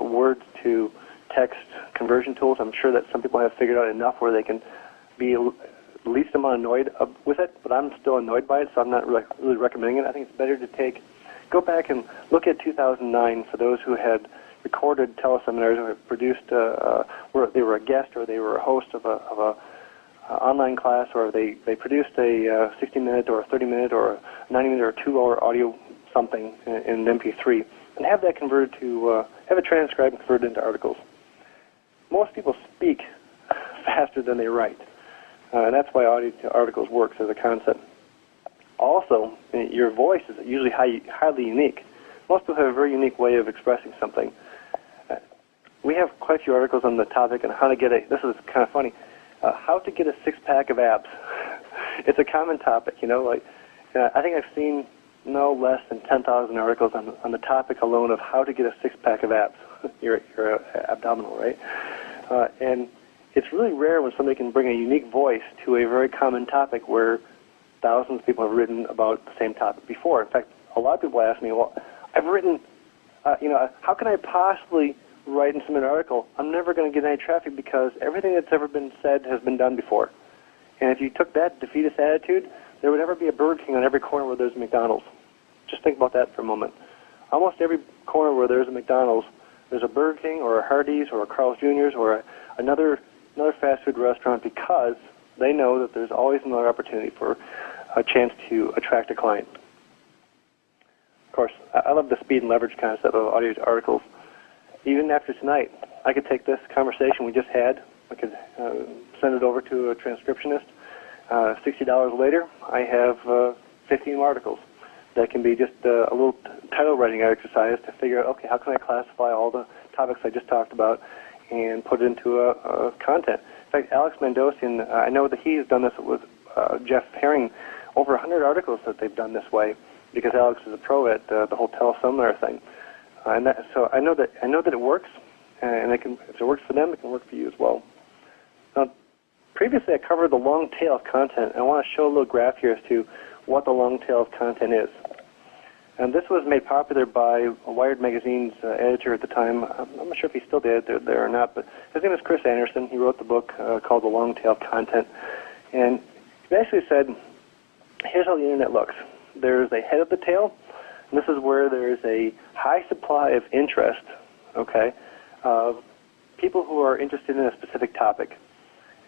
words to text conversion tools. I'm sure that some people have figured out enough where they can be the least amount annoyed with it, but I'm still annoyed by it, so I'm not really recommending it. I think it's better to go back and look at 2009 for those who had recorded teleseminars or had produced, where they were a guest or they were a host of a online class, or they produced a 60-minute or a 30-minute or a 90-minute or a 2-hour audio something in MP3, and have that converted to, have it transcribed and converted into articles. Most people speak faster than they write, and that's why audio to articles works as a concept. Also, your voice is usually highly unique. Most people have a very unique way of expressing something. we have quite a few articles on the topic on how to get this is kind of funny, how to get a six-pack of abs. It's a common topic, I think I've seen no less than 10,000 articles on the topic alone of how to get a six-pack of abs, your abdominal, right? And it's really rare when somebody can bring a unique voice to a very common topic where thousands of people have written about the same topic before. In fact, a lot of people ask me, well, I've written, how can I possibly write and submit an article? I'm never going to get any traffic because everything that's ever been said has been done before. And if you took that defeatist attitude, there would never be a Burger King on every corner where there's a McDonald's. Just think about that for a moment. Almost every corner where there's a McDonald's, there's a Burger King or a Hardee's or a Carl's Jr.'s or another fast food restaurant, because they know that there's always another opportunity for a chance to attract a client. Of course, I love the speed and leverage concept of audio articles. Even after tonight, I could take this conversation we just had, I could send it over to a transcriptionist. $60 later, I have 15 articles that can be just a little title writing exercise to figure out, okay, how can I classify all the topics I just talked about and put it into a content. In fact, Alex Mandossian, I know that he has done this with Jeff Herring, over 100 articles that they've done this way, because Alex is a pro at the whole teleseminar thing. So I know that it works, and if it works for them, it can work for you as well. Now, previously I covered the long tail of content. I want to show a little graph here as to what the long tail of content is. And this was made popular by Wired Magazine's editor at the time. I'm not sure if he's still the editor there or not, but his name is Chris Anderson. He wrote the book called The Long Tail of Content. And he basically said, here's how the internet looks. There's a head of the tail, and this is where there's a high supply of interest, okay, of people who are interested in a specific topic.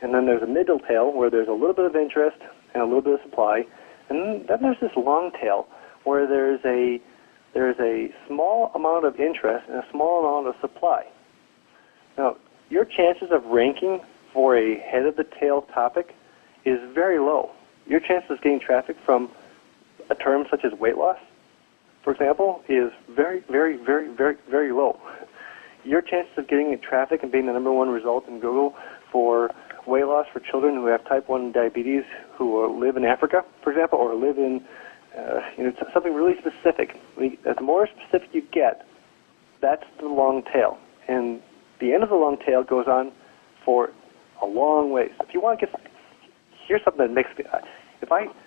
And then there's a middle tail where there's a little bit of interest and a little bit of supply. And then there's this long tail where there's a small amount of interest and a small amount of supply. Now, your chances of ranking for a head of the tail topic is very low. Your chances of getting traffic from a term such as weight loss, for example, is very, very, very, very, very low. Your chances of getting traffic and being the number one result in Google for weight loss for children who have type 1 diabetes who live in Africa, for example, or live in something really specific. The more specific you get, that's the long tail. And the end of the long tail goes on for a long ways. If you want to get, here's something that makes me,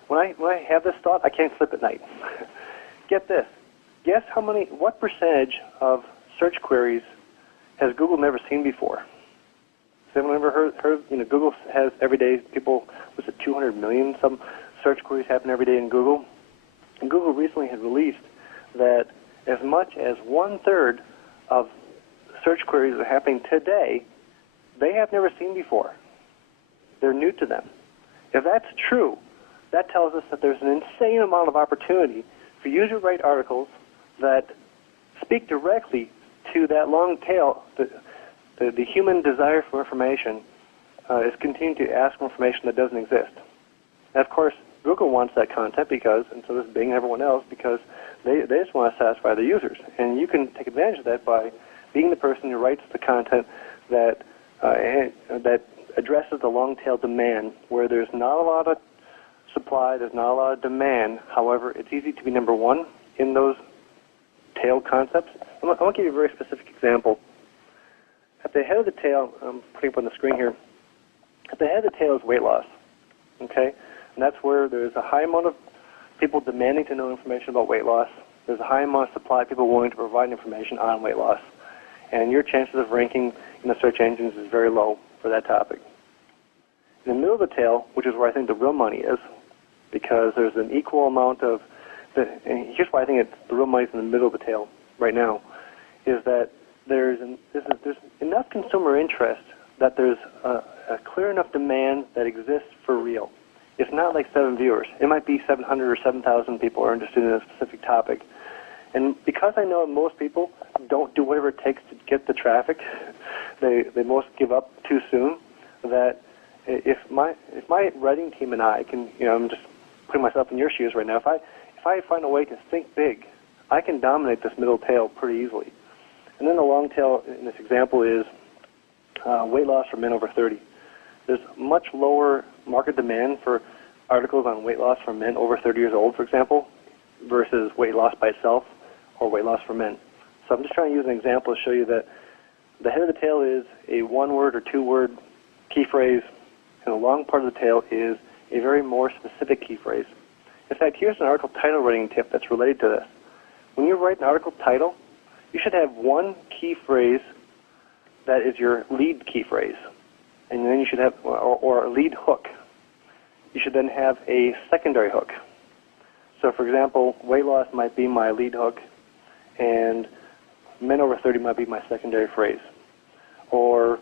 when I have this thought, I can't sleep at night. Get this. Guess what percentage of search queries has Google never seen before? Has anyone ever heard Google has every day, 200 million some search queries happen every day in Google? And Google recently had released that as much as 1/3 of search queries that are happening today, they have never seen before. They're new to them. If that's true, that tells us that there's an insane amount of opportunity for you to write articles that speak directly to that long tail. The human desire for information is continuing to ask for information that doesn't exist. And of course, Google wants that content because, and so does Bing and everyone else, because they just want to satisfy their users. And you can take advantage of that by being the person who writes the content that addresses the long tail demand, where there's not a lot of supply, there's not a lot of demand. However, it's easy to be number one in those tail concepts. I want to give you a very specific example. At the head of the tail, I'm putting up on the screen here, at the head of the tail is weight loss, okay? And that's where there's a high amount of people demanding to know information about weight loss. There's a high amount of supply of people willing to provide information on weight loss. And your chances of ranking in the search engines is very low for that topic. In the middle of the tail, which is where I think the real money is, because there's an equal amount of, and here's why I think the real money is in the middle of the tail right now, is that there's enough consumer interest that there's a clear enough demand that exists for real. It's not like 7 viewers. It might be 700 or 7,000 people are interested in a specific topic. And because I know most people don't do whatever it takes to get the traffic, they most give up too soon, that if my writing team and I can, I'm just putting myself in your shoes right now, if I find a way to think big, I can dominate this middle tail pretty easily. And then the long tail in this example is weight loss for men over 30. There's much lower market demand for articles on weight loss for men over 30 years old, for example, versus weight loss by itself or weight loss for men. So I'm just trying to use an example to show you that the head of the tail is a one-word or two-word key phrase, and the long part of the tail is a very more specific key phrase. In fact, here's an article title writing tip that's related to this. When you write an article title, you should have one key phrase that is your lead key phrase, and then you should have, or a lead hook. You should then have a secondary hook. So, for example, weight loss might be my lead hook, and men over 30 might be my secondary phrase. Or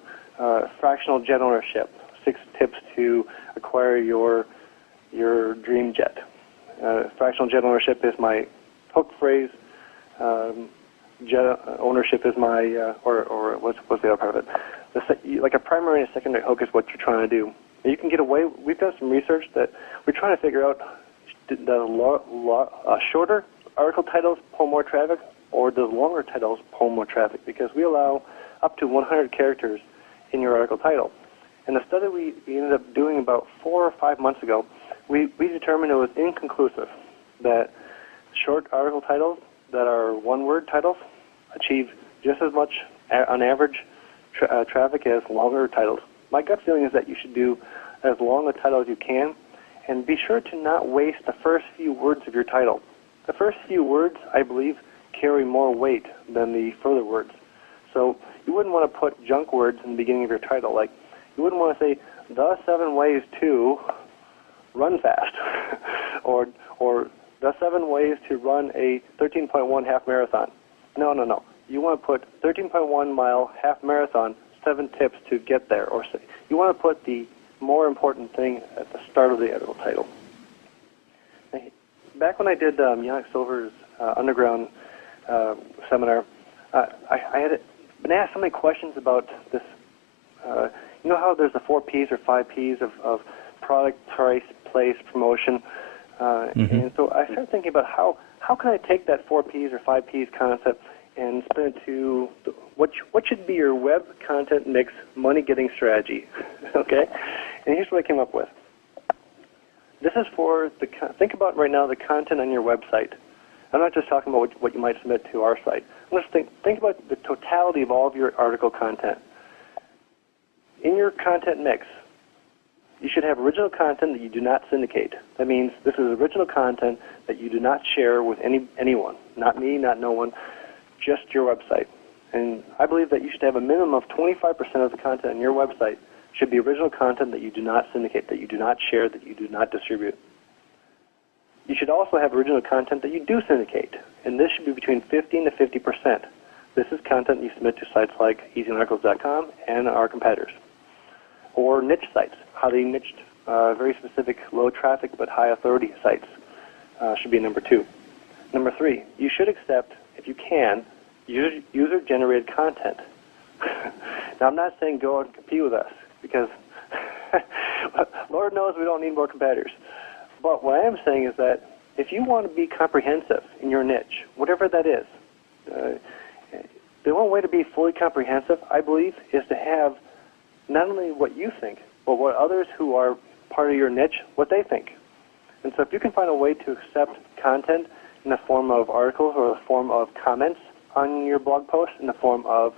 fractional jet ownership, 6 tips to acquire your dream jet. Fractional jet ownership is my hook phrase. Jet ownership is my, or what's the other part of it? Like a primary and a secondary hook is what you're trying to do. And you can get away, we've done some research that we're trying to figure out, does shorter article titles pull more traffic, or does longer titles pull more traffic? Because we allow up to 100 characters in your article title. And the study we ended up doing about 4 or 5 months ago, we determined it was inconclusive that short article titles that are one-word titles achieve just as much, on average, traffic as longer titles. My gut feeling is that you should do as long a title as you can, and be sure to not waste the first few words of your title. The first few words, I believe, carry more weight than the further words. So you wouldn't want to put junk words in the beginning of your title. Like, you wouldn't want to say, the 7 ways to run fast, or the 7 ways to run a 13.1 half marathon. No. You want to put 13.1 mile half marathon, 7 tips to get there. Or say, you want to put the more important thing at the start of the article title. Back when I did Yannick Silver's underground seminar, I had been asked so many questions about this. You know how there's the 4 Ps or 5 Ps of product, price, place, promotion? And so I started thinking about how can I take that 4 Ps or 5 Ps concept and spin it to what should be your web content mix money-getting strategy, okay? And here's what I came up with. This is for think about right now the content on your website. I'm not just talking about what you might submit to our site. I'm just think about the totality of all of your article content. In your content mix, you should have original content that you do not syndicate. That means this is original content that you do not share with anyone, not me, not no one, just your website. And I believe that you should have a minimum of 25% of the content on your website should be original content that you do not syndicate, that you do not share, that you do not distribute. You should also have original content that you do syndicate, and this should be between 15 to 50%. This is content you submit to sites like EasyArticles.com and our competitors. Or niche sites, highly niched, very specific, low traffic but high authority sites should be number 2. Number 3, you should accept, if you can, user-generated content. Now, I'm not saying go out and compete with us, because Lord knows we don't need more competitors. But what I am saying is that if you want to be comprehensive in your niche, whatever that is, the only way to be fully comprehensive, I believe, is to have not only what you think, but what others who are part of your niche, what they think. And so if you can find a way to accept content in the form of articles or the form of comments on your blog post, in the form of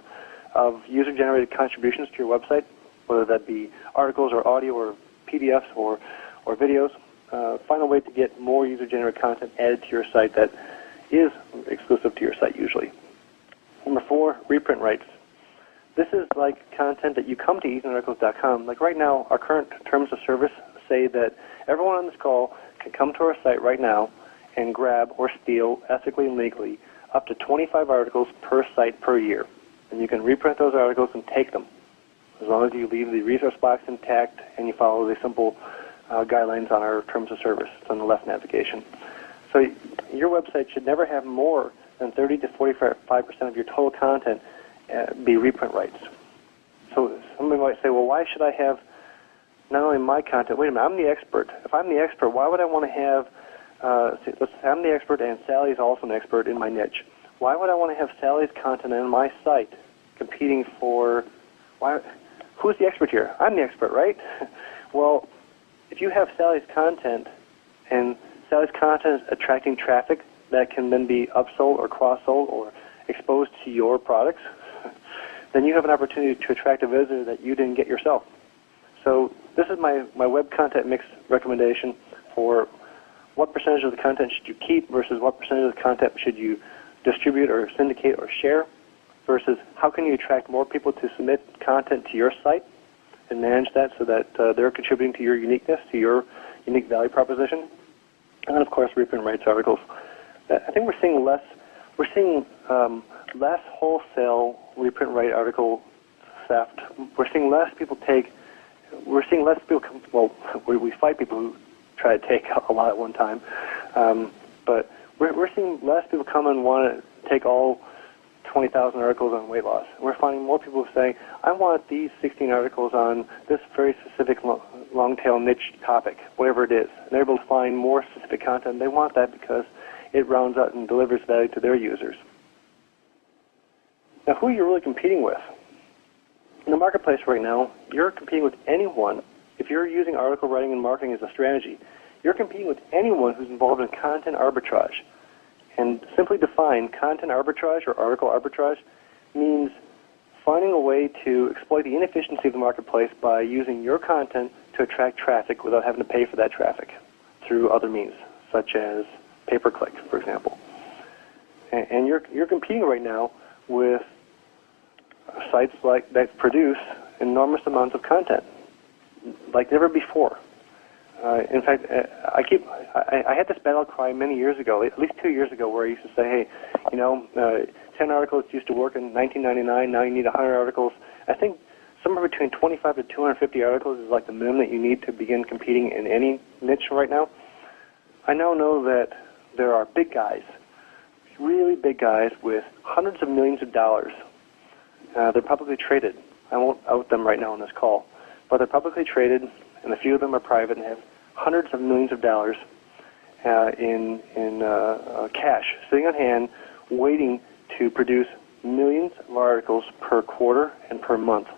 user-generated contributions to your website, whether that be articles or audio or PDFs or videos, find a way to get more user-generated content added to your site that is exclusive to your site usually. Number 4, reprint rights. This is like content that you come to EasyArticles.com. Like right now, our current terms of service say that everyone on this call can come to our site right now and grab or steal, ethically and legally, up to 25 articles per site per year. And you can reprint those articles and take them, as long as you leave the resource box intact and you follow the simple guidelines on our terms of service. It's on the left navigation. So your website should never have more than 30 to 45% of your total content be reprint rights. So somebody might say, well, why should I have not only my content? Wait a minute, I'm the expert. If I'm the expert, why would I want to have, let's say I'm the expert and Sally is also an expert in my niche. Why would I want to have Sally's content on my site competing for, who's the expert here? I'm the expert, right? Well, if you have Sally's content and Sally's content is attracting traffic that can then be upsold or cross-sold or exposed to your products, then you have an opportunity to attract a visitor that you didn't get yourself. So this is my web content mix recommendation for what percentage of the content should you keep versus what percentage of the content should you distribute or syndicate or share versus how can you attract more people to submit content to your site and manage that so that they're contributing to your uniqueness, to your unique value proposition. And then, of course, reprint rights articles. I think we're seeing less wholesale reprint right article theft. We're seeing less people we fight people who try to take a lot at one time. But we're seeing less people come and want to take all 20,000 articles on weight loss. We're finding more people saying, I want these 16 articles on this very specific long-tail niche topic, whatever it is. And they're able to find more specific content. They want that because it rounds out and delivers value to their users. Now, who are you really competing with? In the marketplace right now, you're competing with anyone. If you're using article writing and marketing as a strategy, you're competing with anyone who's involved in content arbitrage. And simply define, content arbitrage or article arbitrage means finding a way to exploit the inefficiency of the marketplace by using your content to attract traffic without having to pay for that traffic through other means, such as pay-per-click, for example. And you're competing right now with sites like that produce enormous amounts of content, like never before. In fact, I had this battle cry many years ago, at least 2 years ago, where I used to say, hey, 10 articles used to work in 1999, now you need 100 articles. I think somewhere between 25 to 250 articles is like the minimum that you need to begin competing in any niche right now. I now know that there are big guys, really big guys with hundreds of millions of dollars. They're publicly traded. I won't out them right now on this call, but they're publicly traded, and a few of them are private and have hundreds of millions of dollars in cash sitting on hand, waiting to produce millions of articles per quarter and per month.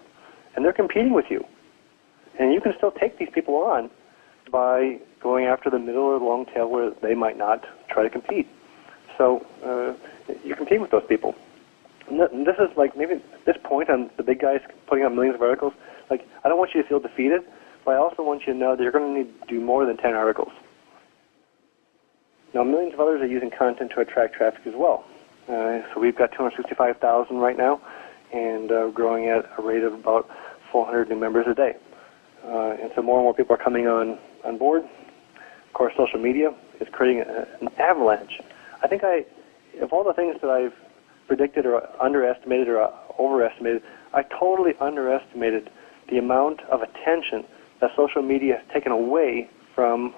And they're competing with you. And you can still take these people on by going after the middle or the long tail where they might not try to compete. So you compete with those people. And this is like maybe at this point on the big guys putting out millions of articles, like I don't want you to feel defeated, but I also want you to know that you're going to need to do more than 10 articles. Now, millions of others are using content to attract traffic as well. So we've got 265,000 right now, and growing at a rate of about 400 new members a day. And so more and more people are coming on board. Of course, social media is creating an avalanche. I think of all the things that I've predicted or underestimated or overestimated, I totally underestimated the amount of attention that social media has taken away from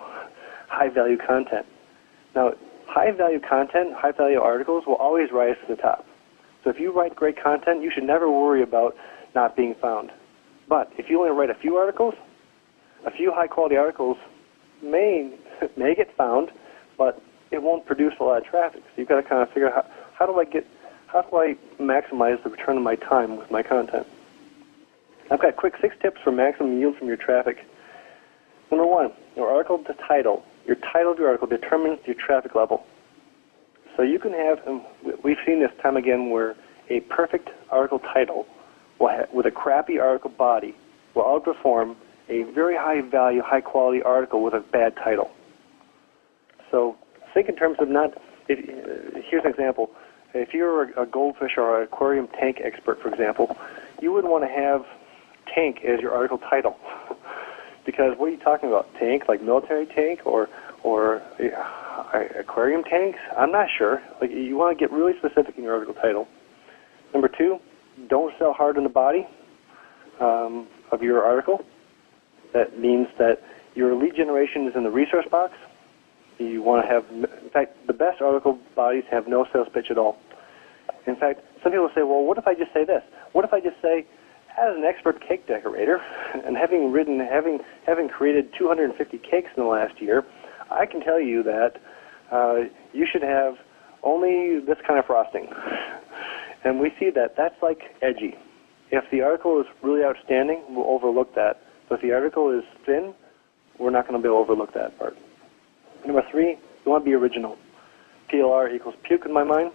high-value content. Now, high-value content, high-value articles will always rise to the top. So if you write great content, you should never worry about not being found. But if you only write a few articles, a few high-quality articles may get found, but it won't produce a lot of traffic. So you've got to kind of figure out how do I maximize the return of my time with my content? I've got quick 6 tips for maximum yield from your traffic. Number 1, your article to title. Your title of your article determines your traffic level. So you can have, and we've seen this time again, where a perfect article title with a crappy article body will outperform a very high-value, high-quality article with a bad title. So think in terms of here's an example. If you're a goldfish or an aquarium tank expert, for example, you wouldn't want to have tank as your article title. Because what are you talking about? Tank, like military tank or aquarium tanks? I'm not sure. Like you want to get really specific in your article title. Number 2, don't sell hard in the body of your article. That means that your lead generation is in the resource box. You want to have, in fact, the best article bodies have no sales pitch at all. In fact, some people say, well, what if I just say this? What if I just say, as an expert cake decorator, and having created 250 cakes in the last year, I can tell you that you should have only this kind of frosting. And we see that that's like edgy. If the article is really outstanding, we'll overlook that. But if the article is thin, we're not going to be able to overlook that part. Number 3, you want to be original. PLR equals puke in my mind.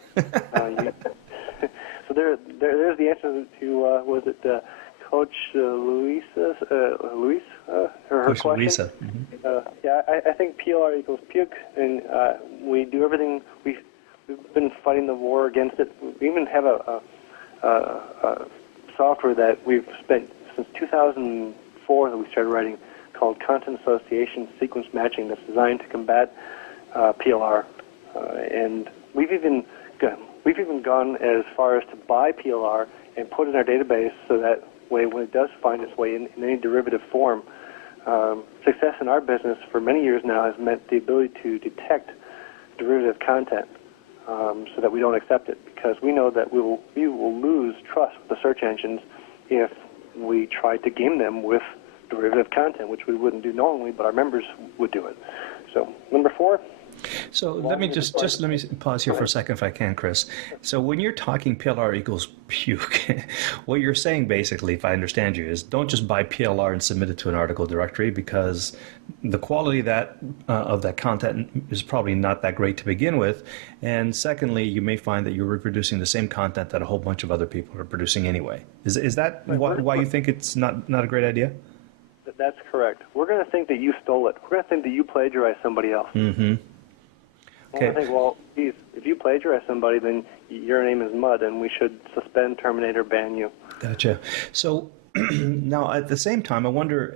So there's the answer to, was it Coach Luis, her Coach question? Louisa. Mm-hmm. Yeah, I think PLR equals puke, and we do everything. We've been fighting the war against it. We even have a software that we've spent since 2004 that we started writing called Content Association Sequence Matching that's designed to combat PLR. And we've even gone as far as to buy PLR and put it in our database so that way when it does find its way in any derivative form, success in our business for many years now has meant the ability to detect derivative content so that we don't accept it, because we know that we will lose trust with the search engines if we try to game them with derivative content, which we wouldn't do knowingly, but our members would do it. So number 4. So let me pause here for a second if I can, Chris. So when you're talking PLR equals puke, what you're saying basically, if I understand you, is don't just buy PLR and submit it to an article directory, because the quality of that content is probably not that great to begin with. And secondly, you may find that you're reproducing the same content that a whole bunch of other people are producing anyway. Is that why you think it's not a great idea? That's correct. We're going to think that you stole it. We're going to think that you plagiarized somebody else. Mm-hmm. Okay. I think, well, geez, if you plagiarize somebody, then your name is mud, and we should suspend, terminate, or ban you. Gotcha. So now, at the same time, I wonder,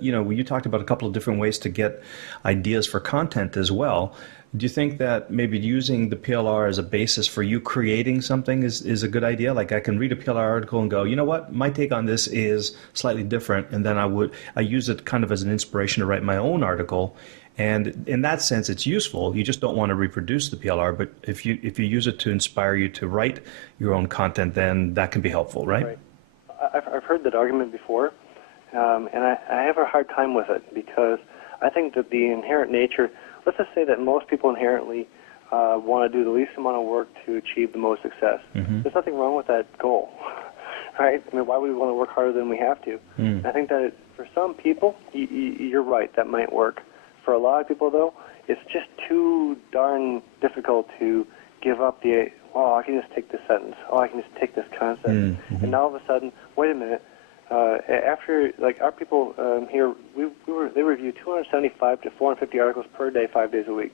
you talked about a couple of different ways to get ideas for content as well. Do you think that maybe using the PLR as a basis for you creating something is a good idea? Like I can read a PLR article and go, you know what, my take on this is slightly different, and then I use it kind of as an inspiration to write my own article. And in that sense, it's useful. You just don't want to reproduce the PLR, but if you use it to inspire you to write your own content, then that can be helpful, right? Right. I've heard that argument before, and I have a hard time with it, because I think that the inherent nature, let's just say that most people inherently want to do the least amount of work to achieve the most success. Mm-hmm. There's nothing wrong with that goal, right? I mean, why would we want to work harder than we have to? Mm. I think that for some people, you're right, that might work. For a lot of people, though, it's just too darn difficult to give up I can just take this sentence. I can just take this concept. Mm-hmm. And now all of a sudden, wait a minute. After, like, our people here, they review 275 to 450 articles per day, 5 days a week.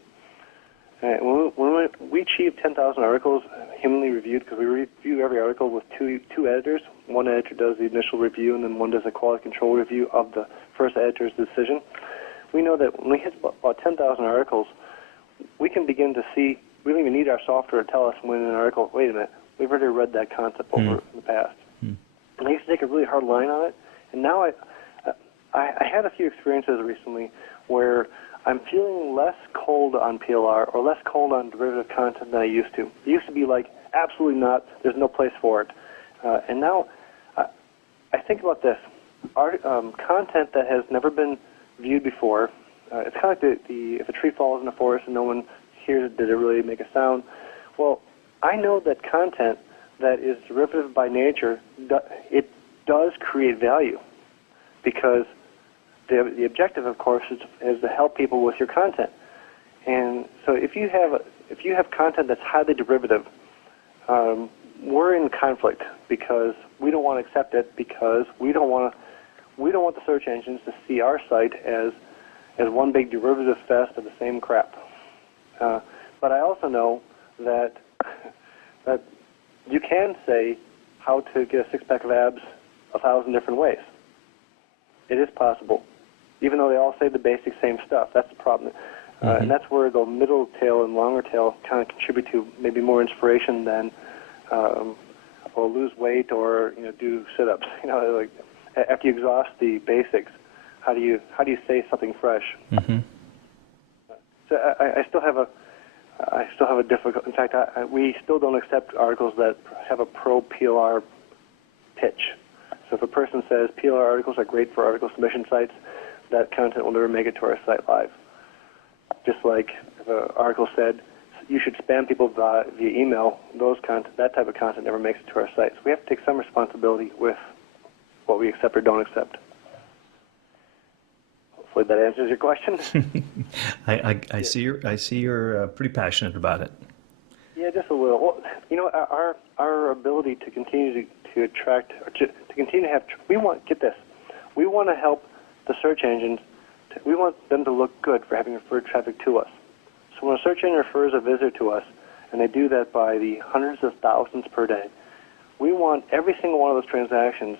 When we achieve 10,000 articles humanly reviewed, because we review every article with two editors. One editor does the initial review, and then one does a quality control review of the first editor's decision. We know that when we hit about 10,000 articles, we can begin to see, we don't even need our software to tell us when an article, wait a minute, we've already read that concept over in the past. And I used to take a really hard line on it, and now I had a few experiences recently where I'm feeling less cold on PLR or less cold on derivative content than I used to. It used to be like, absolutely not, there's no place for it. And now I think about this. Content that has never been viewed before, it's kind of like if a tree falls in the forest and no one hears it, did it really make a sound? Well, I know that content that is derivative by nature, it does create value, because the objective, of course, is to help people with your content. And so if you have content that's highly derivative, we're in conflict, because we don't want to accept it, because we don't want the search engines to see our site as one big derivative fest of the same crap. But I also know that you can say how to get a six-pack of abs 1,000 different ways. It is possible, even though they all say the basic same stuff. That's the problem. And that's where the middle tail and longer tail kind of contribute to maybe more inspiration than or lose weight or do sit-ups. Like after you exhaust the basics, how do you say something fresh? Mm-hmm. So I still have a difficult. In fact, we still don't accept articles that have a pro PLR pitch. So if a person says PLR articles are great for article submission sites, that content will never make it to our site live. Just like if an article said you should spam people via email. That type of content never makes it to our site. So we have to take some responsibility with what we accept or don't accept. Hopefully that answers your question. I see you're pretty passionate about it. Yeah, just a little. Well, you know, our ability to continue to attract, or to continue to have, we want to help the search engines. We want them to look good for having referred traffic to us. So when a search engine refers a visitor to us, and they do that by the hundreds of thousands per day, we want every single one of those transactions,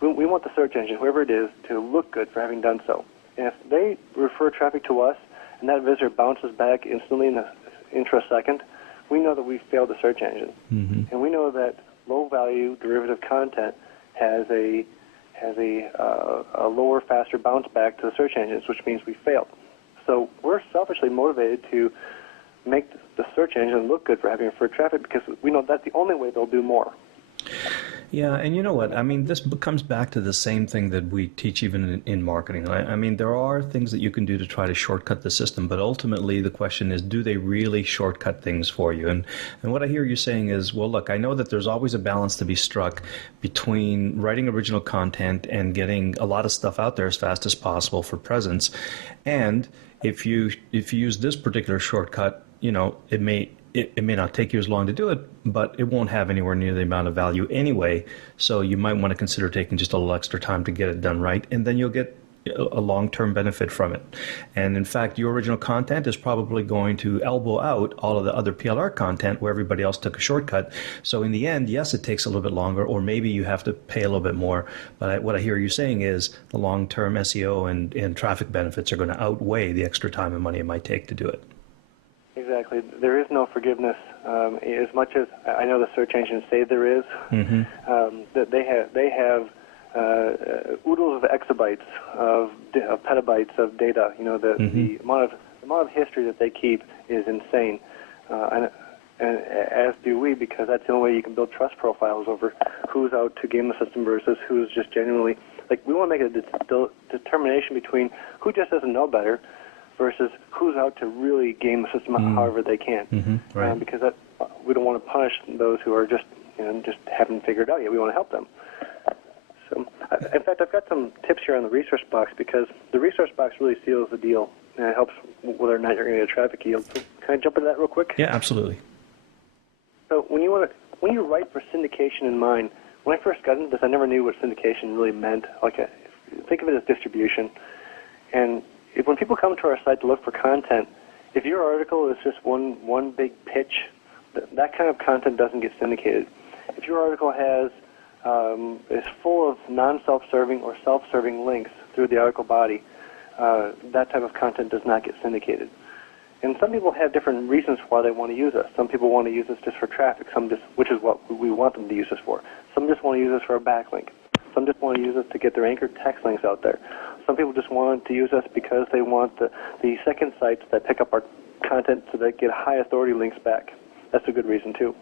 we want the search engine, whoever it is, to look good for having done so. And if they refer traffic to us and that visitor bounces back instantly in an intra-second, we know that we've failed the search engine. Mm-hmm. And we know that low-value derivative content has a lower, faster bounce back to the search engines, which means we failed. So we're selfishly motivated to make the search engine look good for having referred traffic because we know that's the only way they'll do more. Yeah, and you know what? I mean, this comes back to the same thing that we teach even in marketing. I mean, there are things that you can do to try to shortcut the system, but ultimately the question is, do they really shortcut things for you? And what I hear you saying is, well, look, I know that there's always a balance to be struck between writing original content and getting a lot of stuff out there as fast as possible for presence. And if you use this particular shortcut, you know, it may not take you as long to do it, but it won't have anywhere near the amount of value anyway. So you might want to consider taking just a little extra time to get it done right, and then you'll get a long-term benefit from it. And in fact, your original content is probably going to elbow out all of the other PLR content where everybody else took a shortcut. So in the end, yes, it takes a little bit longer, or maybe you have to pay a little bit more. But what I hear you saying is the long-term SEO and traffic benefits are going to outweigh the extra time and money it might take to do it. Exactly. There is no forgiveness. As much as I know the search engines say there is, that they have oodles of exabytes of petabytes of data. You know, the amount of history that they keep is insane, and as do we, because that's the only way you can build trust profiles over who's out to game the system versus who's just genuinely we want to make a determination between who just doesn't know better versus who's out to really game the system however they can. Right. Because we don't want to punish those who are just haven't figured it out yet. We want to help them. So, in fact, I've got some tips here on the resource box because the resource box really seals the deal and it helps whether or not you're going to get a traffic yield. So can I jump into that real quick? Yeah, absolutely. So when you write for syndication in mind, when I first got into this, I never knew what syndication really meant. Think of it as distribution. And when people come to our site to look for content, if your article is just one big pitch, that kind of content doesn't get syndicated. If your article is full of non-self-serving or self-serving links through the article body, that type of content does not get syndicated. And some people have different reasons why they want to use us. Some people want to use us just for traffic, which is what we want them to use us for. Some just want to use us for a backlink. Some just want to use us to get their anchored text links out there. Some people just want to use us because they want the second sites that pick up our content so they get high authority links back. That's a good reason too.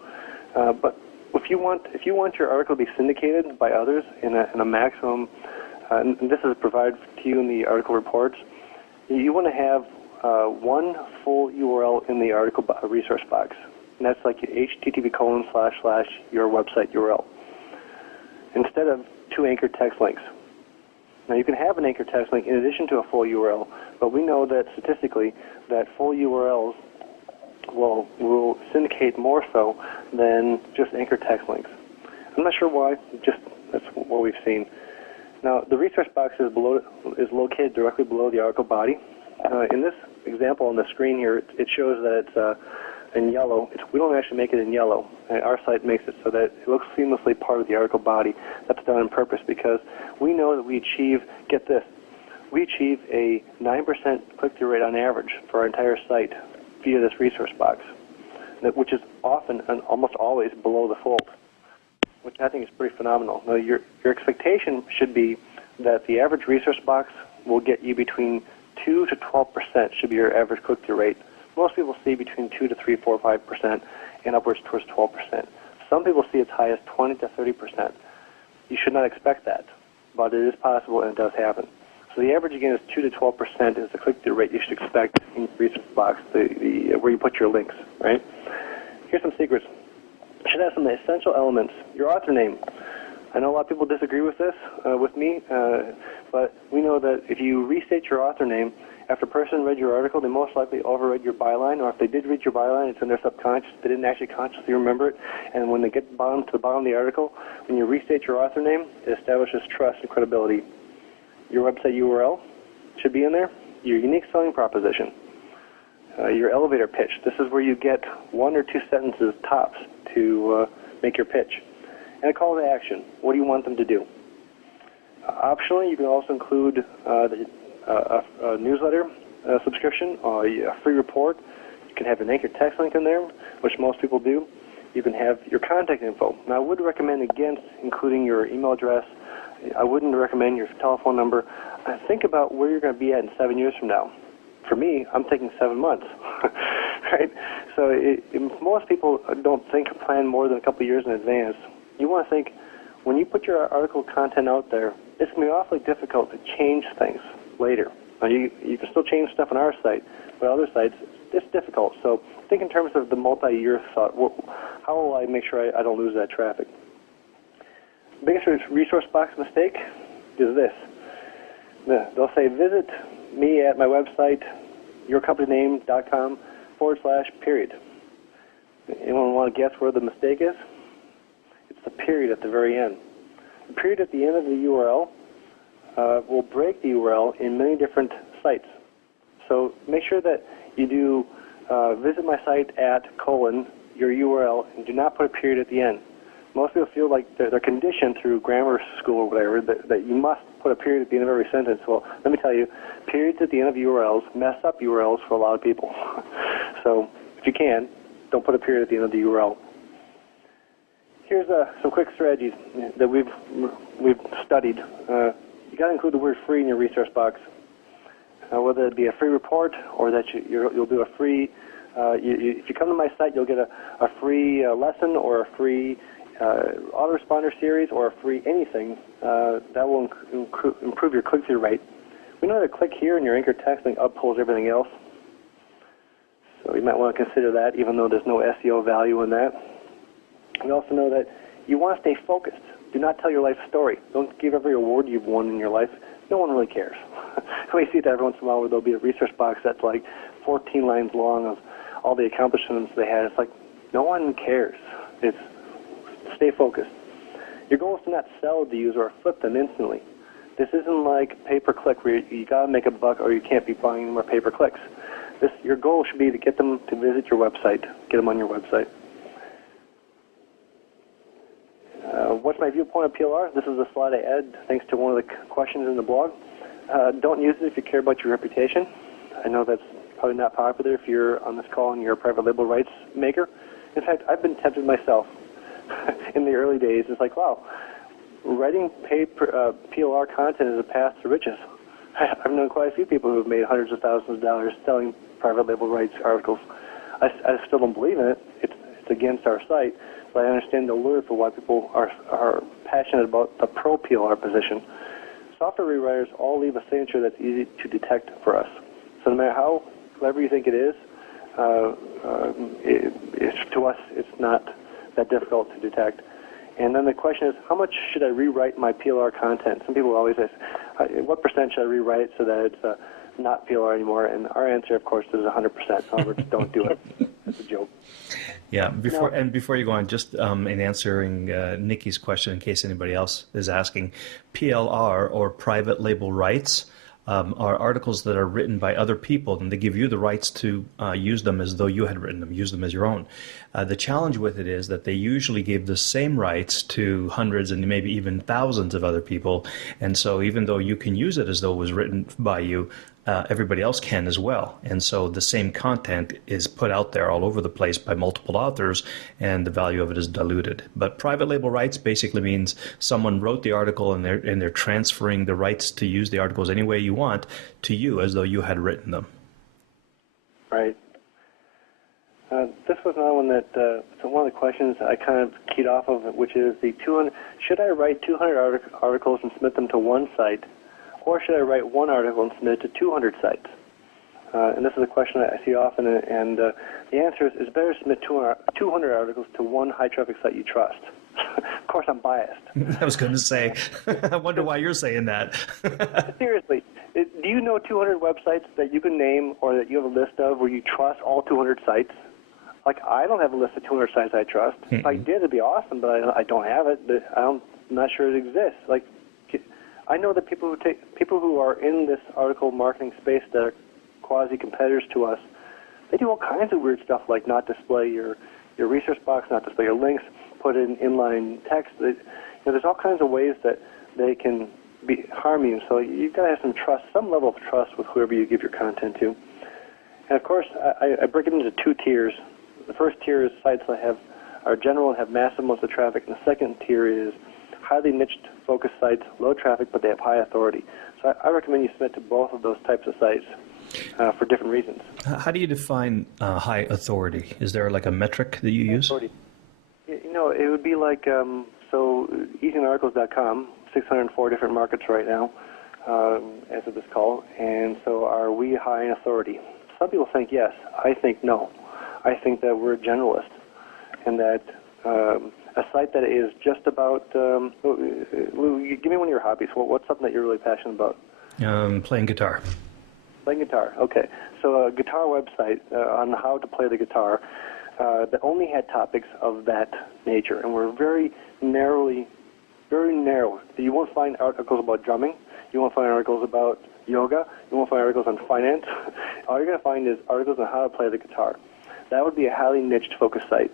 But if you want your article to be syndicated by others in a maximum, and this is provided to you in the article reports, you want to have one full URL in the article resource box, and that's like http:// your website URL, instead of two anchor text links. Now you can have an anchor text link in addition to a full URL, but we know that statistically that full URLs will syndicate more so than just anchor text links. I'm not sure why, just that's what we've seen. Now the resource box is located directly below the article body. In this example on the screen here, it shows that it's in yellow. We don't actually make it in yellow. Our site makes it so that it looks seamlessly part of the article body. That's done on purpose because we know that we achieve, get this, we achieve a 9% click-through rate on average for our entire site via this resource box, which is often and almost always below the fold, which I think is pretty phenomenal. Now, your expectation should be that the average resource box will get you between 2 to 12% should be your average click-through rate. Most people see between 2 to 3, 4, 5% and upwards towards 12%. Some people see as high as 20 to 30%. You should not expect that, but it is possible and it does happen. So the average, again, is 2 to 12% is the click-through rate you should expect in your research box, where you put your links, right? Here's some secrets. You should have some essential elements. Your author name. I know a lot of people disagree with this, with me, but we know that if you restate your author name, after a person read your article, they most likely overread your byline, or if they did read your byline, it's in their subconscious. They didn't actually consciously remember it, and when they get to the bottom of the article, when you restate your author name, it establishes trust and credibility. Your website URL should be in there. Your unique selling proposition. Your elevator pitch. This is where you get 1 or 2 sentences tops to make your pitch. And a call to action. What do you want them to do? Optionally, you can also include a newsletter subscription, or a free report. You can have an anchor text link in there, which most people do. You can have your contact info. Now, I would recommend against including your email address. I wouldn't recommend your telephone number. Think about where you're going to be at in 7 years from now. For me, I'm thinking 7 months, right? So most people don't think or plan more than a couple of years in advance. You want to think, when you put your article content out there, it's going to be awfully difficult to change things later. Now, you can still change stuff on our site, but other sites, it's difficult. So think in terms of the multi-year thought. How will I make sure I don't lose that traffic? The biggest resource box mistake is this. They'll say, visit me at my website, yourcompanyname.com/period. Anyone want to guess where the mistake is? It's the period at the very end. The period at the end of the URL will break the URL in many different sites. So make sure that you do visit my site at : your URL, and do not put a period at the end. Most people feel like they're conditioned through grammar school or whatever that you must put a period at the end of every sentence. Well, let me tell you, periods at the end of URLs mess up URLs for a lot of people. So if you can, don't put a period at the end of the URL. Here's some quick strategies that we've studied. You got to include the word free in your resource box, whether it be a free report or that you'll do a free. If you come to my site, you'll get a free lesson or a free autoresponder series or a free anything that will improve your click-through rate. We know that click here in your anchor text link uppulls everything else. So you might want to consider that, even though there's no SEO value in that. We also know that you want to stay focused. Do not tell your life story. Don't give every award you've won in your life. No one really cares. We see that every once in a while where there'll be a resource box that's like 14 lines long of all the accomplishments they had. It's like, no one cares. It's stay focused. Your goal is to not sell the user or flip them instantly. This isn't like pay-per-click where you got to make a buck or you can't be buying more pay-per-clicks. Your goal should be to get them to visit your website, get them on your website. What's my viewpoint of PLR? This is a slide I added thanks to one of the questions in the blog. Don't use it if you care about your reputation. I know that's probably not popular if you're on this call and you're a private label rights maker. In fact, I've been tempted myself in the early days. It's like, wow, writing PLR content is a path to riches. I've known quite a few people who have made hundreds of thousands of dollars selling private label rights articles. I still don't believe in it. It's against our site, but I understand the allure for why people are passionate about the pro PLR position. Software rewriters all leave a signature that's easy to detect for us. So no matter how clever you think it is, to us it's not that difficult to detect. And then the question is, how much should I rewrite my PLR content? Some people always ask, what percent should I rewrite so that it's not PLR anymore? And our answer, of course, is 100%. However, don't do it. That's a joke. Yeah. Before you go on, just in answering Nikki's question, in case anybody else is asking, PLR or private label rights are articles that are written by other people, and they give you the rights to use them as though you had written them, use them as your own. The challenge with it is that they usually give the same rights to hundreds and maybe even thousands of other people, and so even though you can use it as though it was written by you, everybody else can as well. And so the same content is put out there all over the place by multiple authors, and the value of it is diluted. But private label rights basically means someone wrote the article and they're transferring the rights to use the articles any way you want to you as though you had written them. Right. This was another one that, so one of the questions I kind of keyed off of, which is the 200, should I write 200 articles and submit them to one site, or should I write one article and submit it to 200 sites? And this is a question I see often, and the answer is it's better to submit 200 articles to one high-traffic site you trust. Of course, I'm biased. I was going to say, I wonder why you're saying that. Seriously, do you know 200 websites that you can name or that you have a list of where you trust all 200 sites? Like, I don't have a list of 200 sites I trust. If I did, it'd be awesome, but I don't have it. I'm not sure it exists. Like, I know that people who are in this article marketing space that are quasi-competitors to us, they do all kinds of weird stuff like not display your resource box, not display your links, put in inline text. There's all kinds of ways that they can harm you. So you've got to have some trust, some level of trust with whoever you give your content to. And of course, I break it into two tiers. The first tier is sites that are general and have massive amounts of traffic, and the second tier is highly niched focused sites, low traffic, but they have high authority. So I recommend you submit to both of those types of sites for different reasons. How do you define high authority? Is there like a metric that you use? Authority. It would be like, so EasyArticles.com, 604 different markets right now as of this call, and so are we high in authority? Some people think yes. I think no. I think that we're a generalist, and that a site that is just about, Lou, give me one of your hobbies. What's something that you're really passionate about? Playing guitar. Playing guitar, okay. So a guitar website on how to play the guitar that only had topics of that nature, and we're very narrow. You won't find articles about drumming. You won't find articles about yoga. You won't find articles on finance. All you're going to find is articles on how to play the guitar. That would be a highly niched focus site.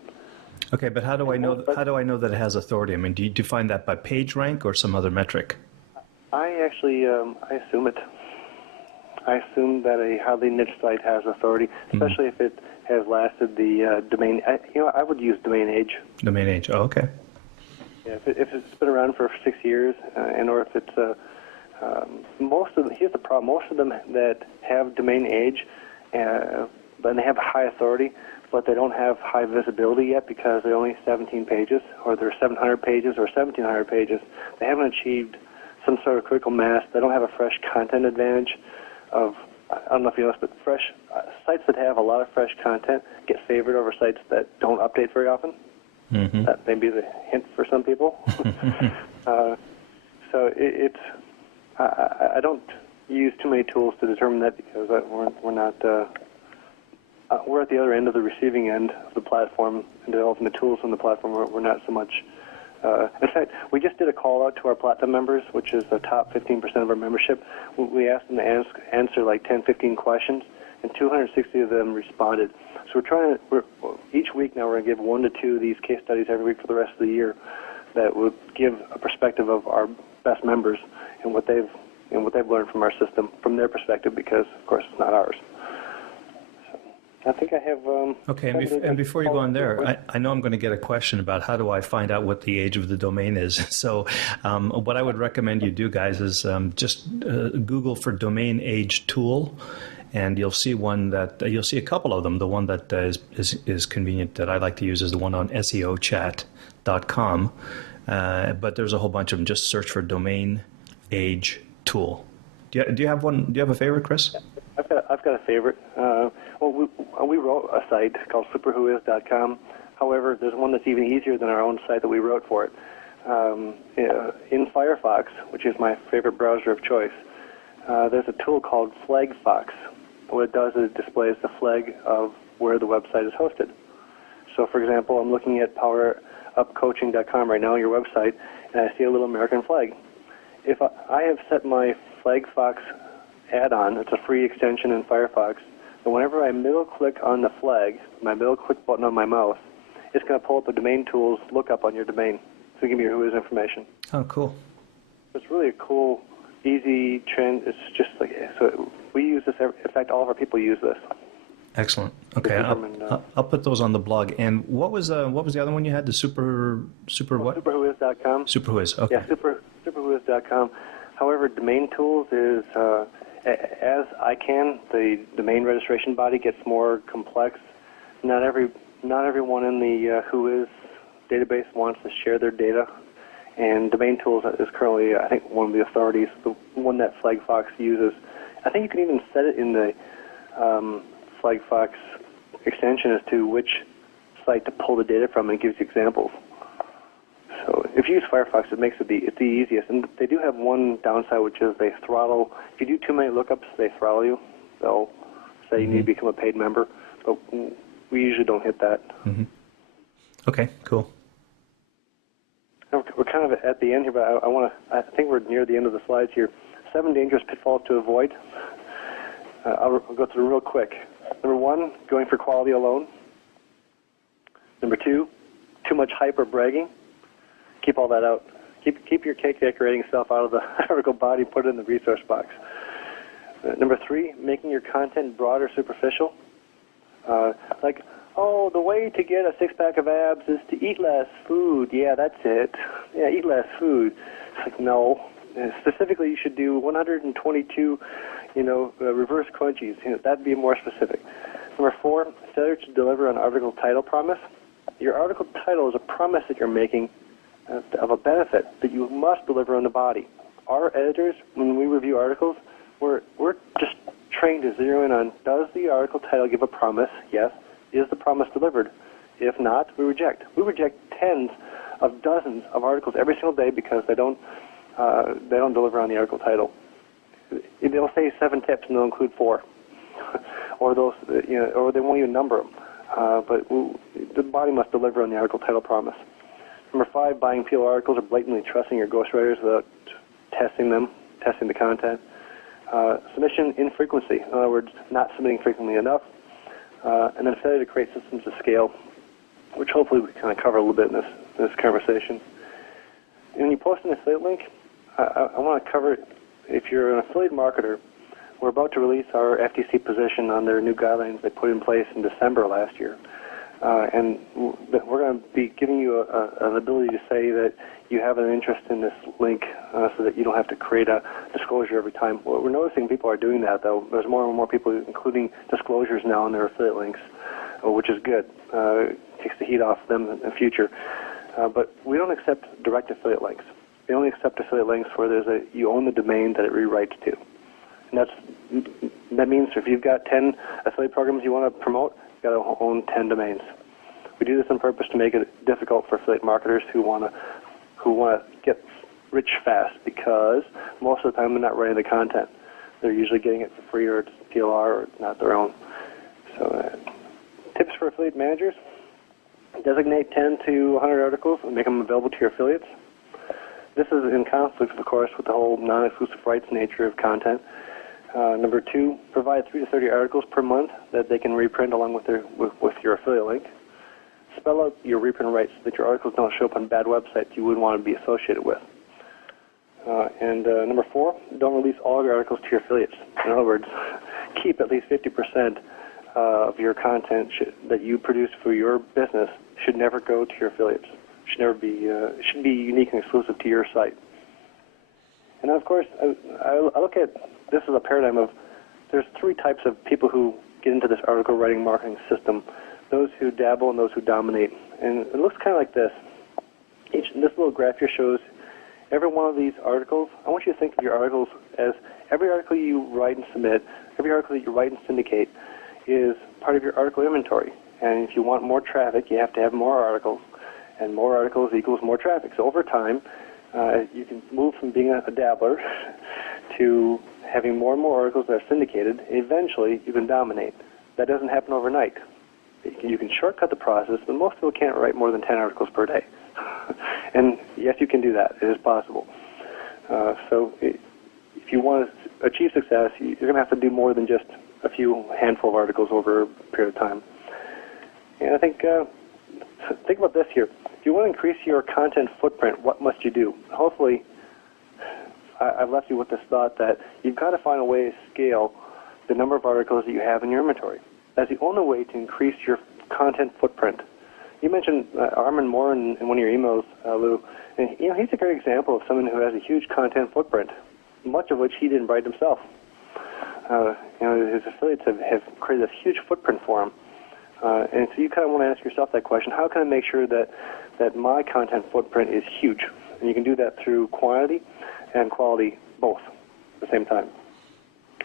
Okay, but how do I know? How do I know that it has authority? I mean, do you define that by page rank or some other metric? I actually I assume it. I assume that a highly niche site has authority, especially if it has lasted the domain. I would use domain age. Domain age. Oh, okay. Yeah, if it's been around for 6 years, or if it's here's the problem. Most of them that have domain age, but they have high authority, but they don't have high visibility yet because they're only 17 pages, or they're 700 pages, or 1,700 pages. They haven't achieved some sort of critical mass. They don't have a fresh content advantage. I don't know if you know this, but fresh sites that have a lot of fresh content get favored over sites that don't update very often. Mm-hmm. That may be the hint for some people. So I don't use too many tools to determine that because we're not we're at the other end of the receiving end of the platform and developing the tools on the platform. We're not so much. In fact, we just did a call out to our Platinum members, which is the top 15% of our membership. We asked them to answer like 10, 15 questions, and 260 of them responded. So each week now we're going to give 1 to 2 of these case studies every week for the rest of the year that would give a perspective of our best members and what they've learned from our system from their perspective, because of course it's not ours. I think I have... okay, and before you go on there, I know I'm going to get a question about how do I find out what the age of the domain is. So what I would recommend you do, guys, is just Google for domain age tool, and you'll see you'll see a couple of them. The one that is convenient that I like to use is the one on SEOchat.com, but there's a whole bunch of them. Just search for domain age tool. Do you have one? Do you have a favorite, Chris? I've got a favorite. We wrote a site called superwhois.com. However, there's one that's even easier than our own site that we wrote for it. In Firefox, which is my favorite browser of choice, there's a tool called FlagFox. What it does is it displays the flag of where the website is hosted. So, for example, I'm looking at powerupcoaching.com right now, your website, and I see a little American flag. If I have set my FlagFox add-on, it's a free extension in Firefox, and whenever I middle-click on the flag, my middle-click button on my mouse, it's going to pull up the domain tools lookup on your domain to give me your Whois information. Oh, cool. It's really a cool, easy trend. It's just like, so we use this, in fact, all of our people use this. Excellent. Okay, I'll put those on the blog. And what was the other one you had? The super what? Superwhois.com. Superwhois. Okay. Yeah, superwhois.com. However, domain tools is as ICANN, the domain registration body, gets more complex. Not everyone in the Whois database wants to share their data, And Domain Tools is currently, I think, one of the authorities, the one that FlagFox uses. I think you can even set it in the FlagFox extension as to which site to pull the data from, and it gives you examples. So if you use Firefox, it makes it it's the easiest. And they do have one downside, which is they throttle. If you do too many lookups, they throttle you. They'll say you need to become a paid member, but we usually don't hit that. Mm-hmm. Okay, cool. We're kind of at the end here, but I think we're near the end of the slides here. 7 dangerous pitfalls to avoid. I'll go through real quick. Number 1, going for quality alone. Number 2, too much hype or bragging. Keep all that out. Keep your cake decorating stuff out of the article body. Put it in the resource box. Number 3, making your content broad or superficial. Like, oh, the way to get a six-pack of abs is to eat less food. Yeah, that's it. Yeah, eat less food. It's like, no. Specifically, you should do 122, reverse crunchies. That'd be more specific. Number 4, failure to deliver an article title promise. Your article title is a promise that you're making of a benefit that you must deliver on the body. Our editors, when we review articles, we're just trained to zero in on, does the article title give a promise? Yes. Is the promise delivered? If not, we reject. We reject tens of dozens of articles every single day because they don't deliver on the article title. They'll say 7 tips and they'll include 4, or or they won't even number them. But the body must deliver on the article title promise. Number 5, buying PR articles or blatantly trusting your ghostwriters without testing the content. Submission infrequency, in other words, not submitting frequently enough. And then failure to create systems of scale, which hopefully we kind of cover a little bit in this conversation. And when you post an affiliate link, I want to cover, if you're an affiliate marketer, we're about to release our FTC position on their new guidelines they put in place in December last year. And we're going to be giving you an ability to say that you have an interest in this link so that you don't have to create a disclosure every time. Well, we're noticing people are doing that, though. There's more and more people including disclosures now in their affiliate links, which is good. Takes the heat off them in the future. But we don't accept direct affiliate links. We only accept affiliate links where you own the domain that it rewrites to. And that means if you've got 10 affiliate programs you want to promote, you've got to own 10 domains. We do this on purpose to make it difficult for affiliate marketers who want to get rich fast, because most of the time they're not writing the content. They're usually getting it for free, or it's DLR, or not their own. So tips for affiliate managers: designate 10 to 100 articles and make them available to your affiliates. This is in conflict, of course, with the whole non-exclusive rights nature of content. Number 2, provide 3 to 30 articles per month that they can reprint along with your affiliate link. Spell out your reprint rights so that your articles don't show up on bad websites you wouldn't want to be associated with. And number 4, don't release all of your articles to your affiliates. In other words, keep at least 50% of your content that you produce for your business should never go to your affiliates. Should be unique and exclusive to your site. And of course, I look at this as a paradigm of, there's 3 types of people who get into this article writing marketing system: those who dabble and those who dominate. And it looks kind of like this. This little graph here shows every one of these articles. I want you to think of your articles as every article you write and submit, every article that you write and syndicate is part of your article inventory. And if you want more traffic, you have to have more articles. And more articles equals more traffic. So over time, you can move from being a dabbler to having more and more articles that are syndicated. Eventually, you can dominate. That doesn't happen overnight. You can shortcut the process, but most people can't write more than 10 articles per day. And yes, you can do that. It is possible. So if you want to achieve success, you're going to have to do more than just a few handful of articles over a period of time. And I think about this here. If you want to increase your content footprint, what must you do? Hopefully, I've left you with this thought that you've got to find a way to scale the number of articles that you have in your inventory. That's the only way to increase your content footprint. You mentioned Armin Moore in one of your emails, Lou. And, he's a great example of someone who has a huge content footprint, much of which he didn't write himself. His affiliates have created this huge footprint for him. And so you kind of want to ask yourself that question: how can I make sure that my content footprint is huge? And you can do that through quantity and quality both at the same time.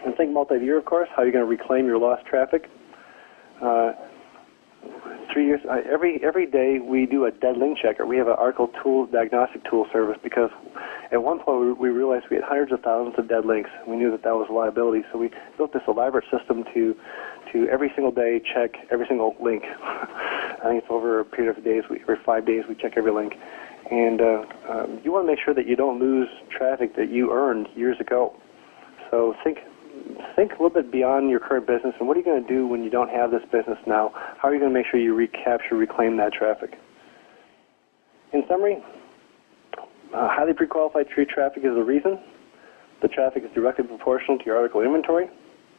And think multi-year, of course. How are you going to reclaim your lost traffic? 3 years. Every day we do a dead link checker. We have an article tool diagnostic tool service because at one point we realized we had hundreds of thousands of dead links. We knew that was a liability, so we built this elaborate system to every single day check every single link. I think it's over a period of days. Every 5 days we check every link, and you want to make sure that you don't lose traffic that you earned years ago. So think a little bit beyond your current business, and what are you going to do when you don't have this business now? How are you going to make sure you reclaim that traffic? In summary, highly pre-qualified tree traffic is the reason. The traffic is directly proportional to your article inventory.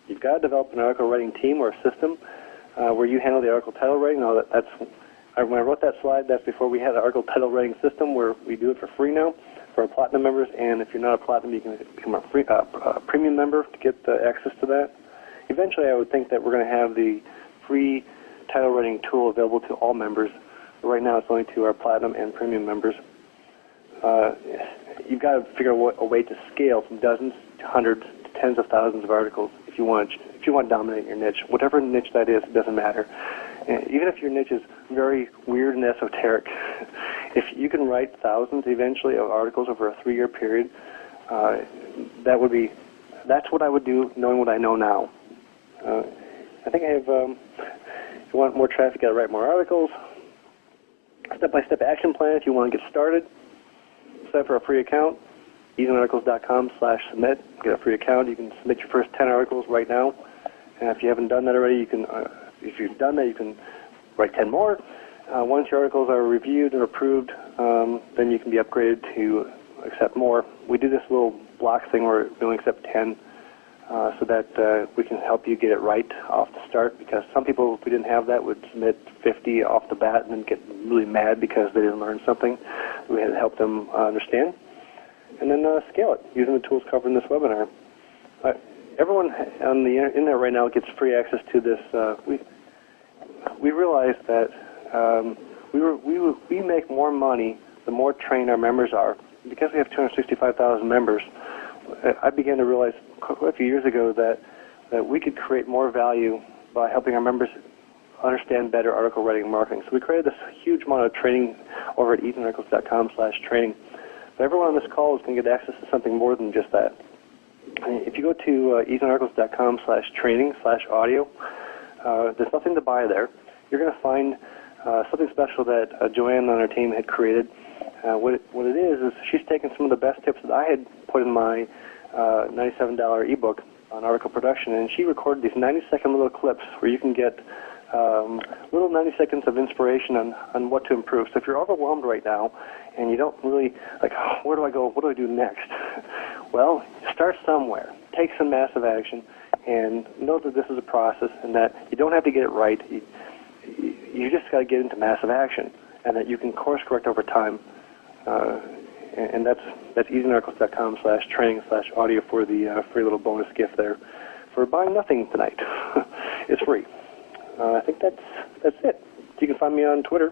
You've got to develop an article writing team or a system where you handle the article title writing. Now, when I wrote that slide, that's before we had an article title writing system where we do it for free now for our platinum members, and if you're not a platinum, you can become a premium member to get access to that. Eventually, I would think that we're going to have the free title writing tool available to all members. Right now, it's only to our platinum and premium members. You've got to figure out a way to scale from dozens to hundreds to tens of thousands of articles if you want to dominate your niche. Whatever niche that is, it doesn't matter. And even if your niche is very weird and esoteric, if you can write thousands eventually of articles over a 3-year period, that's what I would do, knowing what I know now. I think I have. If you want more traffic, you got to write more articles. Step-by-step action plan if you want to get started. Sign up for a free account. easyarticles.com/submit. Get a free account. You can submit your first 10 articles right now. And if you haven't done that already, you can. If you've done that, you can write 10 more. Once your articles are reviewed and approved, then you can be upgraded to accept more. We do this little block thing where we only accept 10 so that we can help you get it right off the start, because some people, if we didn't have that, would submit 50 off the bat and then get really mad because they didn't learn something. We had to help them understand. And then scale it using the tools covered in this webinar. Everyone on the internet right now gets free access to this. We realized that we make more money the more trained our members are. Because we have 265,000 members, I began to realize quite a few years ago that we could create more value by helping our members understand better article writing and marketing. So we created this huge amount of training over at easyarticles.com/training. But everyone on this call is going to get access to something more than just that. If you go to easyarticles.com/training/audio, there's nothing to buy there. You're going to find something special that Joanne on our team had created. What it is she's taken some of the best tips that I had put in my $97 ebook on article production, and she recorded these 90-second little clips where you can get little 90 seconds of inspiration on what to improve. So if you're overwhelmed right now and you don't really, where do I go, what do I do next? Well, start somewhere. Take some massive action and know that this is a process and that you don't have to get it right. You just got to get into massive action, and that you can course correct over time. And that's easyarticles.com/training/audio for the free little bonus gift there for buying nothing tonight. It's free. I think that's it. You can find me on Twitter